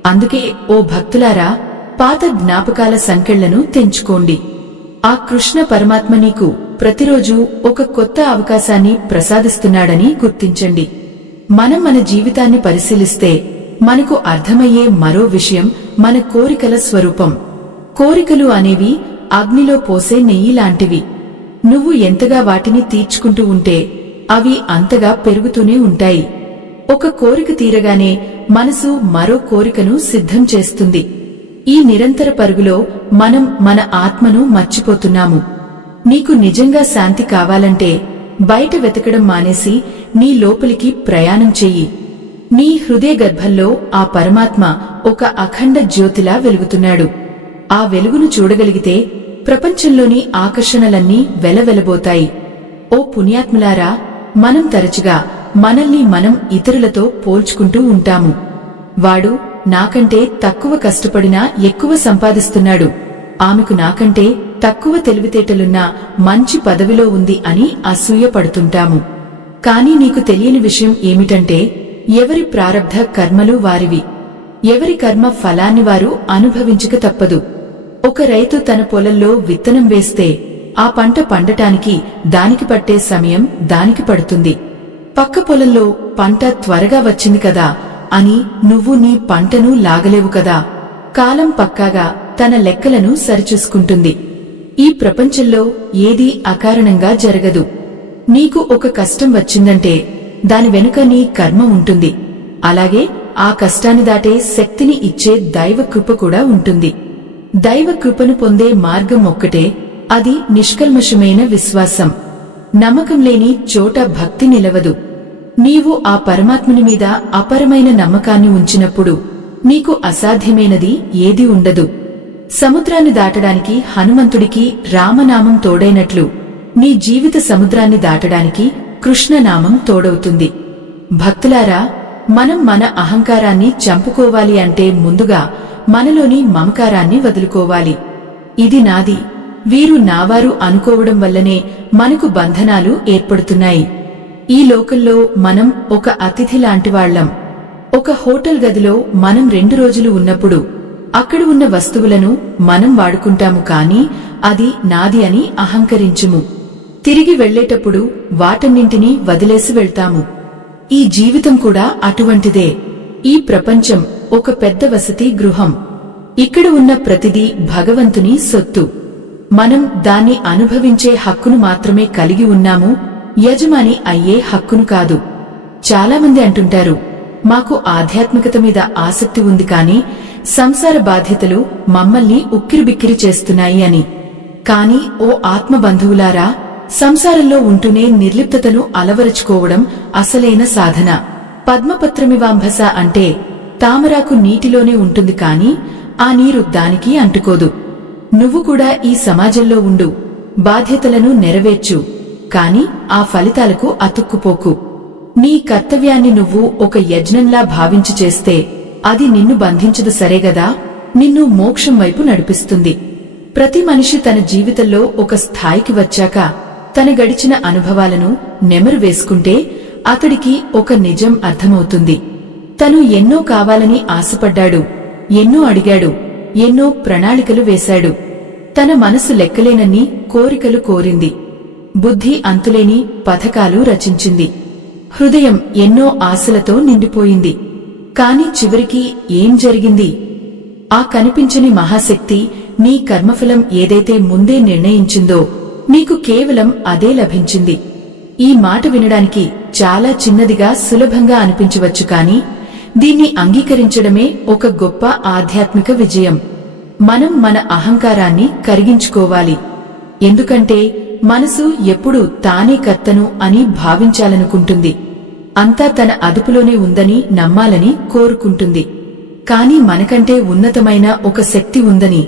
అందుకే ఓ భక్తులారా, పాత జ్ఞాపకాల సంకెళ్లను తెంచుకోండి. ఆ కృష్ణ పరమాత్మ నీకు ప్రతిరోజూ ఒక కొత్త అవకాశాన్ని ప్రసాదిస్తున్నాడని గుర్తించండి. మనం మన జీవితాన్ని పరిశీలిస్తే మనకు అర్థమయ్యే మరో విషయం మన కోరికల స్వరూపం. కోరికలు అనేవి అగ్నిలో పోసే నెయ్యి లాంటివి. నువ్వు ఎంతగా వాటిని తీర్చుకుంటూ ఉంటే అవి అంతగా పెరుగుతూనే ఉంటాయి. ఒక కోరిక తీరగానే మనసు మరో కోరికను సిద్ధం చేస్తుంది. ఈ నిరంతర పరుగులో మనం మన ఆత్మను మర్చిపోతున్నాము. నీకు నిజంగా శాంతి కావాలంటే బయట వెతకడం మానేసి నీ లోపలికి ప్రయాణం చెయ్యి. నీ హృదయ గర్భంలో ఆ పరమాత్మ ఒక అఖండ జ్యోతిలా వెలుగుతున్నాడు. ఆ వెలుగును చూడగలిగితే ప్రపంచంలోని ఆకర్షణలన్నీ వెలవెలబోతాయి. ఓ పుణ్యాత్ములారా, మనం తరచుగా మనల్ని మనం ఇతరులతో పోల్చుకుంటూ ఉంటాము. వాడు నాకంటే తక్కువ కష్టపడినా ఎక్కువ సంపాదిస్తున్నాడు, ఆమెకు నాకంటే తక్కువ తెలివితేటలున్నా మంచి పదవిలో ఉంది అని అసూయ పడుతుంటాము. కానీ నీకు తెలియని విషయం ఏమిటంటే, ఎవరి ప్రారబ్ధ కర్మలు వారివి. ఎవరి కర్మ ఫలాన్ని వారు అనుభవించక తప్పదు. ఒక రైతు తన పొలంలో విత్తనం వేస్తే ఆ పంట పండటానికి దానికి పట్టే సమయం దానికి పడుతుంది. పక్క పొలంలో పంట త్వరగా వచ్చింది కదా అని నువ్వు నీ పంటను లాగలేవు కదా. కాలం పక్కాగా తన లెక్కలను సరిచూసుకుంటుంది. ఈ ప్రపంచంలో ఏదీ అకారణంగా జరగదు. నీకు ఒక కష్టం వచ్చిందంటే దాని వెనుక నీ కర్మ ఉంటుంది. అలాగే ఆ కష్టాన్ని దాటే శక్తిని ఇచ్చే దైవ కృప కూడా ఉంటుంది. దైవ కృపను పొందే మార్గం ఒక్కటే, అది నిష్కల్మషమైన విశ్వాసం. నమ్మకం లేని చోట భక్తి నిలవదు. నీవు ఆ పరమాత్ముని మీద అపరమైన నమ్మకాన్ని ఉంచినప్పుడు నీకు అసాధ్యమైనది ఏదీ ఉండదు. సముద్రాన్ని దాటడానికి హనుమంతుడికి రామనామం తోడైనట్లు నీ జీవిత సముద్రాన్ని దాటడానికి కృష్ణనామం తోడవుతుంది. భక్తులారా, మనం మన అహంకారాన్ని చంపుకోవాలి అంటే ముందుగా మనలోని మమకారాన్ని వదులుకోవాలి. ఇది నాది, వీరు నావారు అనుకోవడం వల్లనే మనకు బంధనాలు ఏర్పడుతున్నాయి. ఈ లోకంలో మనం ఒక అతిథి లాంటివాళ్లం. ఒక హోటల్ గదిలో మనం 2 రోజులు ఉన్నప్పుడు అక్కడ ఉన్న వస్తువులను మనం వాడుకుంటాము, కానీ అది నాది అని అహంకరించుము. తిరిగి వెళ్లేటప్పుడు వాటన్నింటినీ వదిలేసి వెళ్తాము. ఈ జీవితం కూడా అటువంటిదే. ఈ ప్రపంచం ఒక పెద్ద వసతి గృహం. ఇక్కడ ఉన్న ప్రతిదీ భగవంతుని సొత్తు. మనం దాన్ని అనుభవించే హక్కును మాత్రమే కలిగి ఉన్నాము, యజమాని అయ్యే హక్కును కాదు. చాలామంది అంటుంటారు, మాకు ఆధ్యాత్మికత మీద ఆసక్తి ఉంది, కానీ సంసార బాధ్యతలు మమ్మల్ని ఉక్కిరిబిక్కిరి చేస్తున్నాయి అని. కాని ఓ ఆత్మబంధువులారా, సంసారంలో ఉంటూనే నిర్లిప్తతను అలవరుచుకోవడం అసలైన సాధన. పద్మపత్రమివాంభస అంటే తామరాకు నీటిలోనే ఉంటుంది, కాని ఆ నీరు దానికి అంటుకోదు. నువ్వు కూడా ఈ సమాజంలో ఉండు, బాధ్యతలను నెరవేర్చు, కాని ఆ ఫలితాలకు అతుక్కుపోకు. నీ కర్తవ్యాన్ని నువ్వు ఒక యజ్ఞంలా భావించి చేస్తే అది నిన్ను బంధించదు, సరేగదా, నిన్ను మోక్షం వైపు నడిపిస్తుంది. ప్రతి మనిషి తన జీవితంలో ఒక స్థాయికి వచ్చాక తన గడిచిన అనుభవాలను నెమరు వేసుకుంటే అతడికి ఒక నిజం అర్థమవుతుంది. తను ఎన్నో కావాలని ఆశపడ్డాడు, ఎన్నో అడిగాడు, ఎన్నో ప్రణాళికలు వేశాడు. తన మనసు లెక్కలేనన్ని కోరికలు కోరింది. బుద్ధి అంతులేని పథకాలు రచించింది. హృదయం ఎన్నో ఆశలతో నిండిపోయింది. కాని చివరికి ఏం జరిగింది? ఆ కనిపించని మహాశక్తి నీ కర్మఫలం ఏదైతే ముందే నిర్ణయించిందో నీకు కేవలం అదే లభించింది. ఈ మాట వినడానికి చాలా చిన్నదిగా సులభంగా అనిపించవచ్చు, కాని దీన్ని అంగీకరించడమే ఒక గొప్ప ఆధ్యాత్మిక విజయం. మనం మన అహంకారాన్ని కరిగించుకోవాలి. ఎందుకంటే మనసు ఎప్పుడూ తానే కర్తను అని భావించాలనుకుంటుంది. అంతా తన అదుపులోనే ఉందని నమ్మాలని కోరుకుంటుంది. కాని మనకంటే ఉన్నతమైన ఒక శక్తి ఉందని,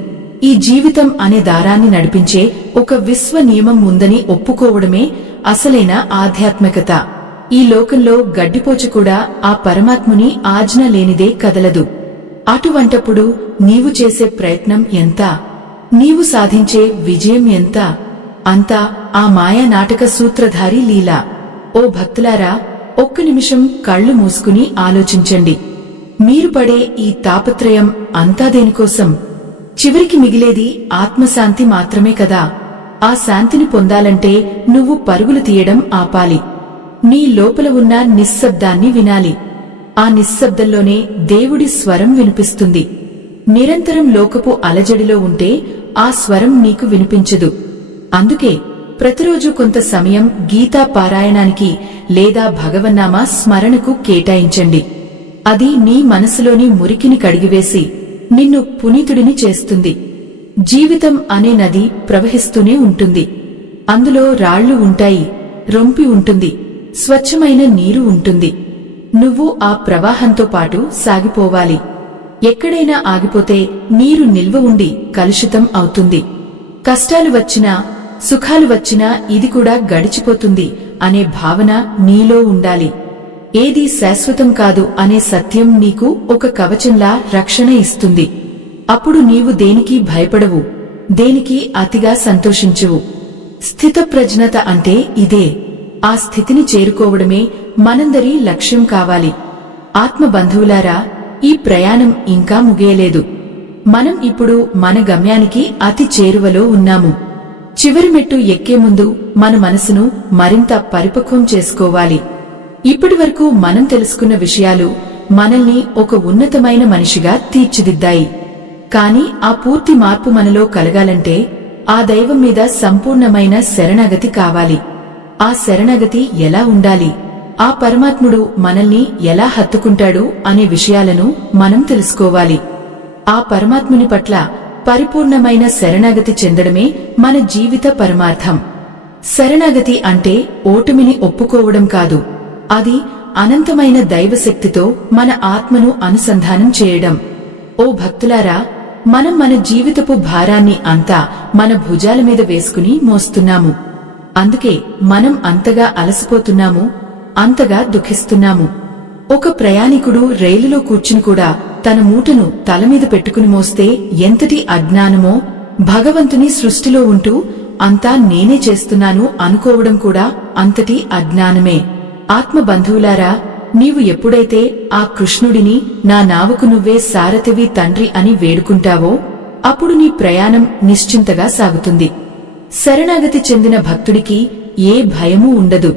ఈ జీవితం అనే దారాన్ని నడిపించే ఒక విశ్వ నియమం ఉందని ఒప్పుకోవడమే అసలైన ఆధ్యాత్మికత. ఈ లోకంలో గడ్డిపోచ కూడా ఆ పరమాత్ముని ఆజ్ఞ లేనిదే కదలదు. అటువంటప్పుడు నీవు చేసే ప్రయత్నం ఎంత? నీవు సాధించే విజయం ఎంత? అంతా ఆ మాయా నాటక సూత్రధారి లీల. ఓ భక్తులారా, ఒక్క నిమిషం కళ్ళు మూసుకుని ఆలోచించండి. మీరు పడే ఈ తాపత్రయం అంతా దేనికోసం? చివరికి మిగిలేది ఆత్మశాంతి మాత్రమే కదా. ఆ శాంతిని పొందాలంటే నువ్వు పరుగులు తీయడం ఆపాలి. నీ లోపల ఉన్న నిశ్శబ్దాన్ని వినాలి. ఆ నిశ్శబ్దంలోనే దేవుడి స్వరం వినిపిస్తుంది. నిరంతరం లోకపు అలజడిలో ఉంటే ఆ స్వరం నీకు వినిపించదు. అందుకే ప్రతిరోజు కొంత సమయం గీతా పారాయణానికి లేదా భగవన్నామ స్మరణకు కేటాయించండి. అది నీ మనసులోని మురికిని కడిగివేసి నిన్ను పునీతుడిని చేస్తుంది. జీవితం అనే నది ప్రవహిస్తూనే ఉంటుంది. అందులో రాళ్లు ఉంటాయి, రొంపి ఉంటుంది, స్వచ్ఛమైన నీరు ఉంటుంది. నువ్వు ఆ ప్రవాహంతో పాటు సాగిపోవాలి. ఎక్కడైనా ఆగిపోతే నీరు నిల్వ ఉండి కలుషితం అవుతుంది. కష్టాలు వచ్చినా సుఖాలు వచ్చినా ఇది కూడా గడిచిపోతుంది అనే భావన నీలో ఉండాలి. ఏదీ శాశ్వతం కాదు అనే సత్యం నీకు ఒక కవచంలా రక్షణ ఇస్తుంది. అప్పుడు నీవు దేనికి భయపడవు, దేనికి అతిగా సంతోషించువు. స్థితప్రజ్ఞత అంటే ఇదే. ఆ స్థితిని చేరుకోవడమే మనందరి లక్ష్యం కావాలి. ఆత్మబంధువులారా, ఈ ప్రయాణం ఇంకా ముగియలేదు. మనం ఇప్పుడు మన గమ్యానికి అతి చేరువలో ఉన్నాము. చివరి మెట్టు ఎక్కే ముందు మన మనసును మరింత పరిపక్వం చేసుకోవాలి. ఇప్పటివరకు మనం తెలుసుకున్న విషయాలు మనల్ని ఒక ఉన్నతమైన మనిషిగా తీర్చిదిద్దాయి. కాని ఆ పూర్తి మార్పు మనలో కలగాలంటే ఆ దైవం మీద సంపూర్ణమైన శరణాగతి కావాలి. ఆ శరణాగతి ఎలా ఉండాలి, ఆ పరమాత్ముడు మనల్ని ఎలా హత్తుకుంటాడు అనే విషయాలను మనం తెలుసుకోవాలి. ఆ పరమాత్ముని పట్ల పరిపూర్ణమైన శరణాగతి చెందడమే మన జీవిత పరమార్థం. శరణాగతి అంటే ఓటమిని ఒప్పుకోవడం కాదు. అది అనంతమైన దైవశక్తితో మన ఆత్మను అనుసంధానం చేయడం. ఓ భక్తులారా, మనం మన జీవితపు భారాన్ని అంతా మన భుజాల మీద వేసుకుని మోస్తున్నాము. అందుకే మనం అంతగా అలసిపోతున్నాము, అంతగా దుఃఖిస్తున్నాము. ఒక ప్రయాణికుడు రైలులో కూర్చుని కూడా తన మూటను తలమీద పెట్టుకుని మోస్తే ఎంతటి అజ్ఞానమో, భగవంతుని సృష్టిలో ఉంటూ అంతా నేనే చేస్తున్నాను అనుకోవడం కూడా అంతటి అజ్ఞానమే. ఆత్మబంధువులారా, నీవు ఎప్పుడైతే ఆ కృష్ణుడిని నా నావకు నువ్వే సారథివి తండ్రి అని వేడుకుంటావో అప్పుడు నీ ప్రయాణం నిశ్చింతగా సాగుతుంది. శరణాగతి చెందిన భక్తుడికి ఏ భయమూ ఉండదు.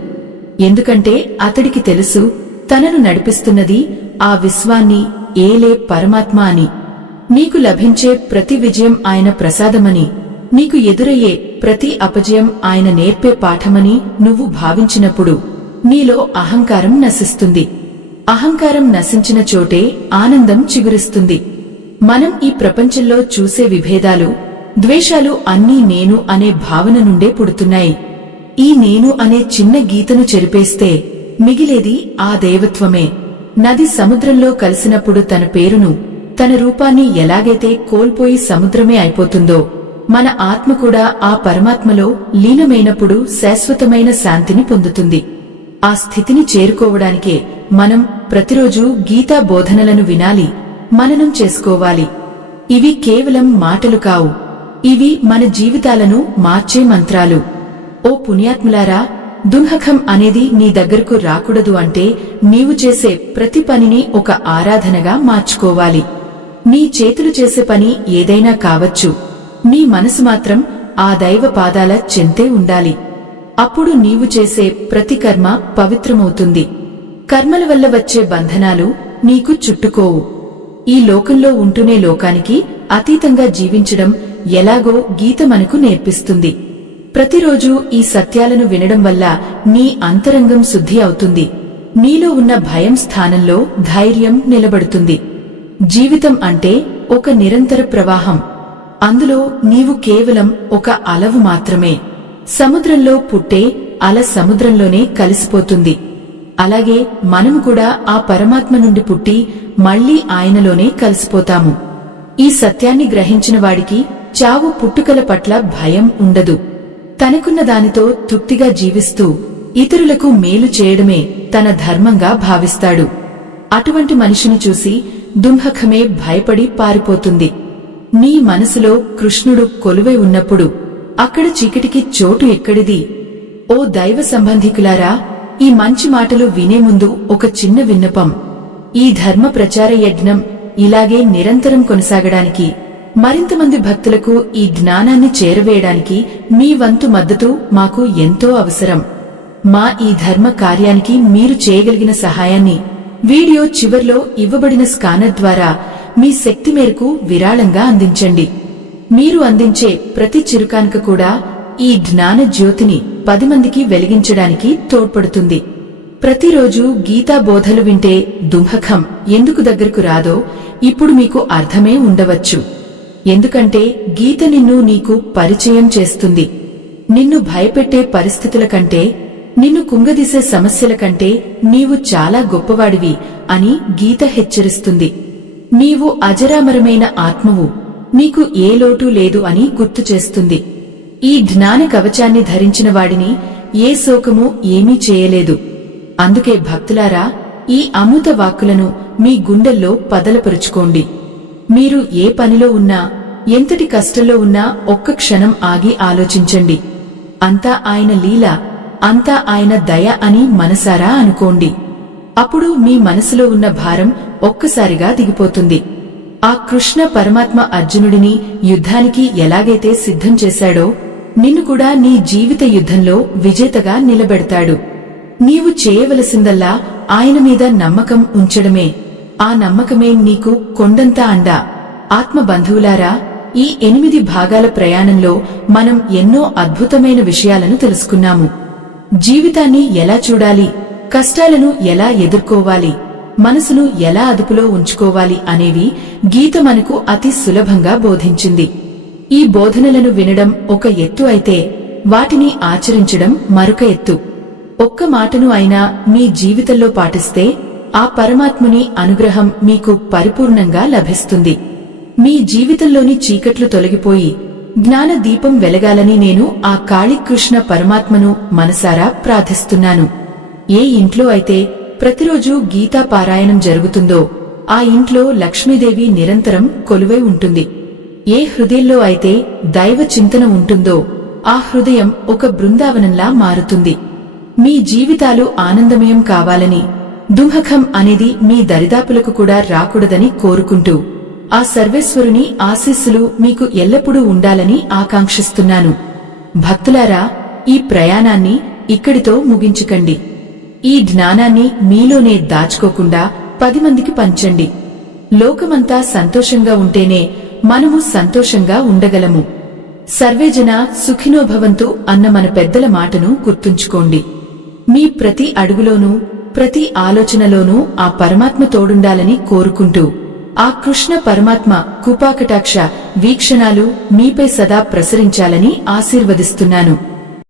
ఎందుకంటే అతడికి తెలుసు తనను నడిపిస్తున్నది ఆ విశ్వాన్ని ఏలే పరమాత్మ అని. నీకు లభించే ప్రతి విజయం ఆయన ప్రసాదమని, నీకు ఎదురయ్యే ప్రతి అపజయం ఆయన నేర్పే పాఠమని నువ్వు భావించినప్పుడు నీలో అహంకారం నశిస్తుంది. అహంకారం నశించిన చోటే ఆనందం చిగురిస్తుంది. మనం ఈ ప్రపంచంలో చూసే విభేదాలు, ద్వేషాలు అన్నీ నేను అనే భావన నుండే పుడుతున్నాయి. ఈ నేను అనే చిన్న గీతను చెరిపేస్తే మిగిలేది ఆ దైవత్వమే. నది సముద్రంలో కలిసినప్పుడు తన పేరును, తన రూపాన్ని ఎలాగైతే కోల్పోయి సముద్రమే అయిపోతుందో, మన ఆత్మ కూడా ఆ పరమాత్మలో లీనమైనప్పుడు శాశ్వతమైన శాంతిని పొందుతుంది. ఆ స్థితిని చేరుకోవడానికే మనం ప్రతిరోజూ గీతా బోధనలను వినాలి, మననం చేసుకోవాలి. ఇవి కేవలం మాటలు కావు, ఇవి మన జీవితాలను మార్చే మంత్రాలు. ఓ పుణ్యాత్ములారా, దున్హఖం అనేది నీ దగ్గరకు రాకూడదు అంటే నీవు చేసే ప్రతి పనిని ఒక ఆరాధనగా మార్చుకోవాలి. నీ చేతులు చేసే పని ఏదైనా కావచ్చు, నీ మనసు మాత్రం ఆ దైవ పాదాల చెంతే ఉండాలి. అప్పుడు నీవు చేసే ప్రతి కర్మ పవిత్రమవుతుంది. కర్మల వల్ల వచ్చే బంధనాలు నీకు చుట్టుకోవు. ఈ లోకంలో ఉంటూనే లోకానికి అతీతంగా జీవించడం ఎలాగో గీత మనకు నేర్పిస్తుంది. ప్రతిరోజూ ఈ సత్యాలను వినడం వల్ల నీ అంతరంగం శుద్ధి అవుతుంది. నీలో ఉన్న భయం స్థానంలో ధైర్యం నిలబడుతుంది. జీవితం అంటే ఒక నిరంతర ప్రవాహం. అందులో నీవు కేవలం ఒక అలవు మాత్రమే. సముద్రంలో పుట్టే అల సముద్రంలోనే కలిసిపోతుంది. అలాగే మనము కూడా ఆ పరమాత్మ నుండి పుట్టి మళ్లీ ఆయనలోనే కలిసిపోతాము. ఈ సత్యాన్ని గ్రహించిన వాడికి చావు పుట్టుకల పట్ల భయం ఉండదు. తనకున్న దానితో తృప్తిగా జీవిస్తూ ఇతరులకు మేలు చేయడమే తన ధర్మంగా భావిస్తాడు. అటువంటి మనిషిని చూసి దుంహకమే భయపడి పారిపోతుంది. నీ మనసులో కృష్ణుడు కొలువై ఉన్నప్పుడు అక్కడ చీకటికి చోటు ఎక్కడిది? ఓ దైవ సంబంధికులారా, ఈ మంచి మాటలు వినే ముందు ఒక చిన్న విన్నపం. ఈ ధర్మ ప్రచార యజ్ఞం ఇలాగే నిరంతరం కొనసాగడానికి, మరింతమంది భక్తులకు ఈ జ్ఞానాన్ని చేరవేయడానికి మీ వంతు మద్దతు మాకు ఎంతో అవసరం. మా ఈ ధర్మ కార్యానికి మీరు చేయగలిగిన సహాయాన్ని వీడియో చివర్లో ఇవ్వబడిన స్కానర్ ద్వారా మీ శక్తి మేరకు విరాళంగా అందించండి. మీరు అందించే ప్రతి చిరుకానుక కూడా ఈ జ్ఞాన జ్యోతిని 10 మందికి వెలిగించడానికి తోడ్పడుతుంది. ప్రతిరోజు గీతా బోధలు వింటే దుంహకం ఎందుకు దగ్గరకు రాదో ఇప్పుడు మీకు అర్థమే ఉండవచ్చు. ఎందుకంటే గీత నిన్ను నీకు పరిచయం చేస్తుంది. నిన్ను భయపెట్టే పరిస్థితుల కంటే, నిన్ను కుంగదీసే సమస్యల కంటే నీవు చాలా గొప్పవాడివి అని గీత హెచ్చరిస్తుంది. నీవు అజరామరమైన ఆత్మవు, నీకు ఏ లోటు లేదు అని గుర్తు చేస్తుంది. ఈ జ్ఞాన కవచాన్ని ధరించిన వాడిని ఏ శోకము ఏమీ చేయలేదు. అందుకే భక్తులారా, ఈ అమృత వాక్కులను మీ గుండెల్లో పదలపరుచుకోండి. మీరు ఏ పనిలో ఉన్నా, ఎంతటి కష్టంలో ఉన్నా ఒక్క క్షణం ఆగి ఆలోచించండి. అంతా ఆయన లీల, అంతా ఆయన దయ అని మనసారా అనుకోండి. అప్పుడు మీ మనసులో ఉన్న భారం ఒక్కసారిగా దిగిపోతుంది. ఆ కృష్ణ పరమాత్మ అర్జునుడిని యుద్ధానికి ఎలాగైతే సిద్ధం చేశాడో నిన్ను కూడా నీ జీవిత యుద్ధంలో విజేతగా నిలబెడతాడు. నీవు చేయవలసిందల్లా ఆయన మీద నమ్మకం ఉంచడమే. ఆ నమ్మకమే నీకు కొండంతా అండ. ఆత్మ బంధువులారా, ఈ 8 భాగాల ప్రయాణంలో మనం ఎన్నో అద్భుతమైన విషయాలను తెలుసుకున్నాము. జీవితాన్ని ఎలా చూడాలి, కష్టాలను ఎలా ఎదుర్కోవాలి, మనసును ఎలా అదుపులో ఉంచుకోవాలి అనేవి గీత మనకు అతి సులభంగా బోధించింది. ఈ బోధనలను వినడం ఒక ఎత్తు అయితే వాటిని ఆచరించడం మరొక ఎత్తు. ఒక్క మాటను అయినా మీ జీవితంలో పాటిస్తే ఆ పరమాత్ముని అనుగ్రహం మీకు పరిపూర్ణంగా లభిస్తుంది. మీ జీవితంలోని చీకట్లు తొలగిపోయి జ్ఞాన దీపం వెలగాలని నేను ఆ కాళీకృష్ణ పరమాత్మను మనసారా ప్రార్థిస్తున్నాను. ఏ ఇంట్లో అయితే ప్రతిరోజు గీతా పారాయణం జరుగుతుందో ఆ ఇంట్లో లక్ష్మీదేవి నిరంతరం కొలువై ఉంటుంది. ఏ హృదయంలో అయితే దైవ చింతన ఉంటుందో ఆ హృదయం ఒక బృందావనంలా మారుతుంది. మీ జీవితాలు ఆనందమయం కావాలని, దుంహకం అనేది మీ దరిదాపులకు కూడా రాకూడదని కోరుకుంటూ ఆ సర్వేశ్వరుని ఆశీస్సులు మీకు ఎల్లప్పుడూ ఉండాలని ఆకాంక్షిస్తున్నాను. భక్తులారా, ఈ ప్రయాణాన్ని ఇక్కడితో ముగించకండి. ఈ జ్ఞానాన్ని మీలోనే దాచుకోకుండా 10 మందికి పంచండి. లోకమంతా సంతోషంగా ఉంటేనే మనము సంతోషంగా ఉండగలము. సర్వేజన సుఖినోభవంతు అన్న మన పెద్దల మాటను గుర్తుంచుకోండి. మీ ప్రతి అడుగులోనూ, ప్రతి ఆలోచనలోనూ ఆ పరమాత్మ తోడుండాలని కోరుకుంటూ ఆ కృష్ణ పరమాత్మ కృపాకటాక్ష వీక్షణాలు మీపై సదా ప్రసరించాలని ఆశీర్వదిస్తున్నాను.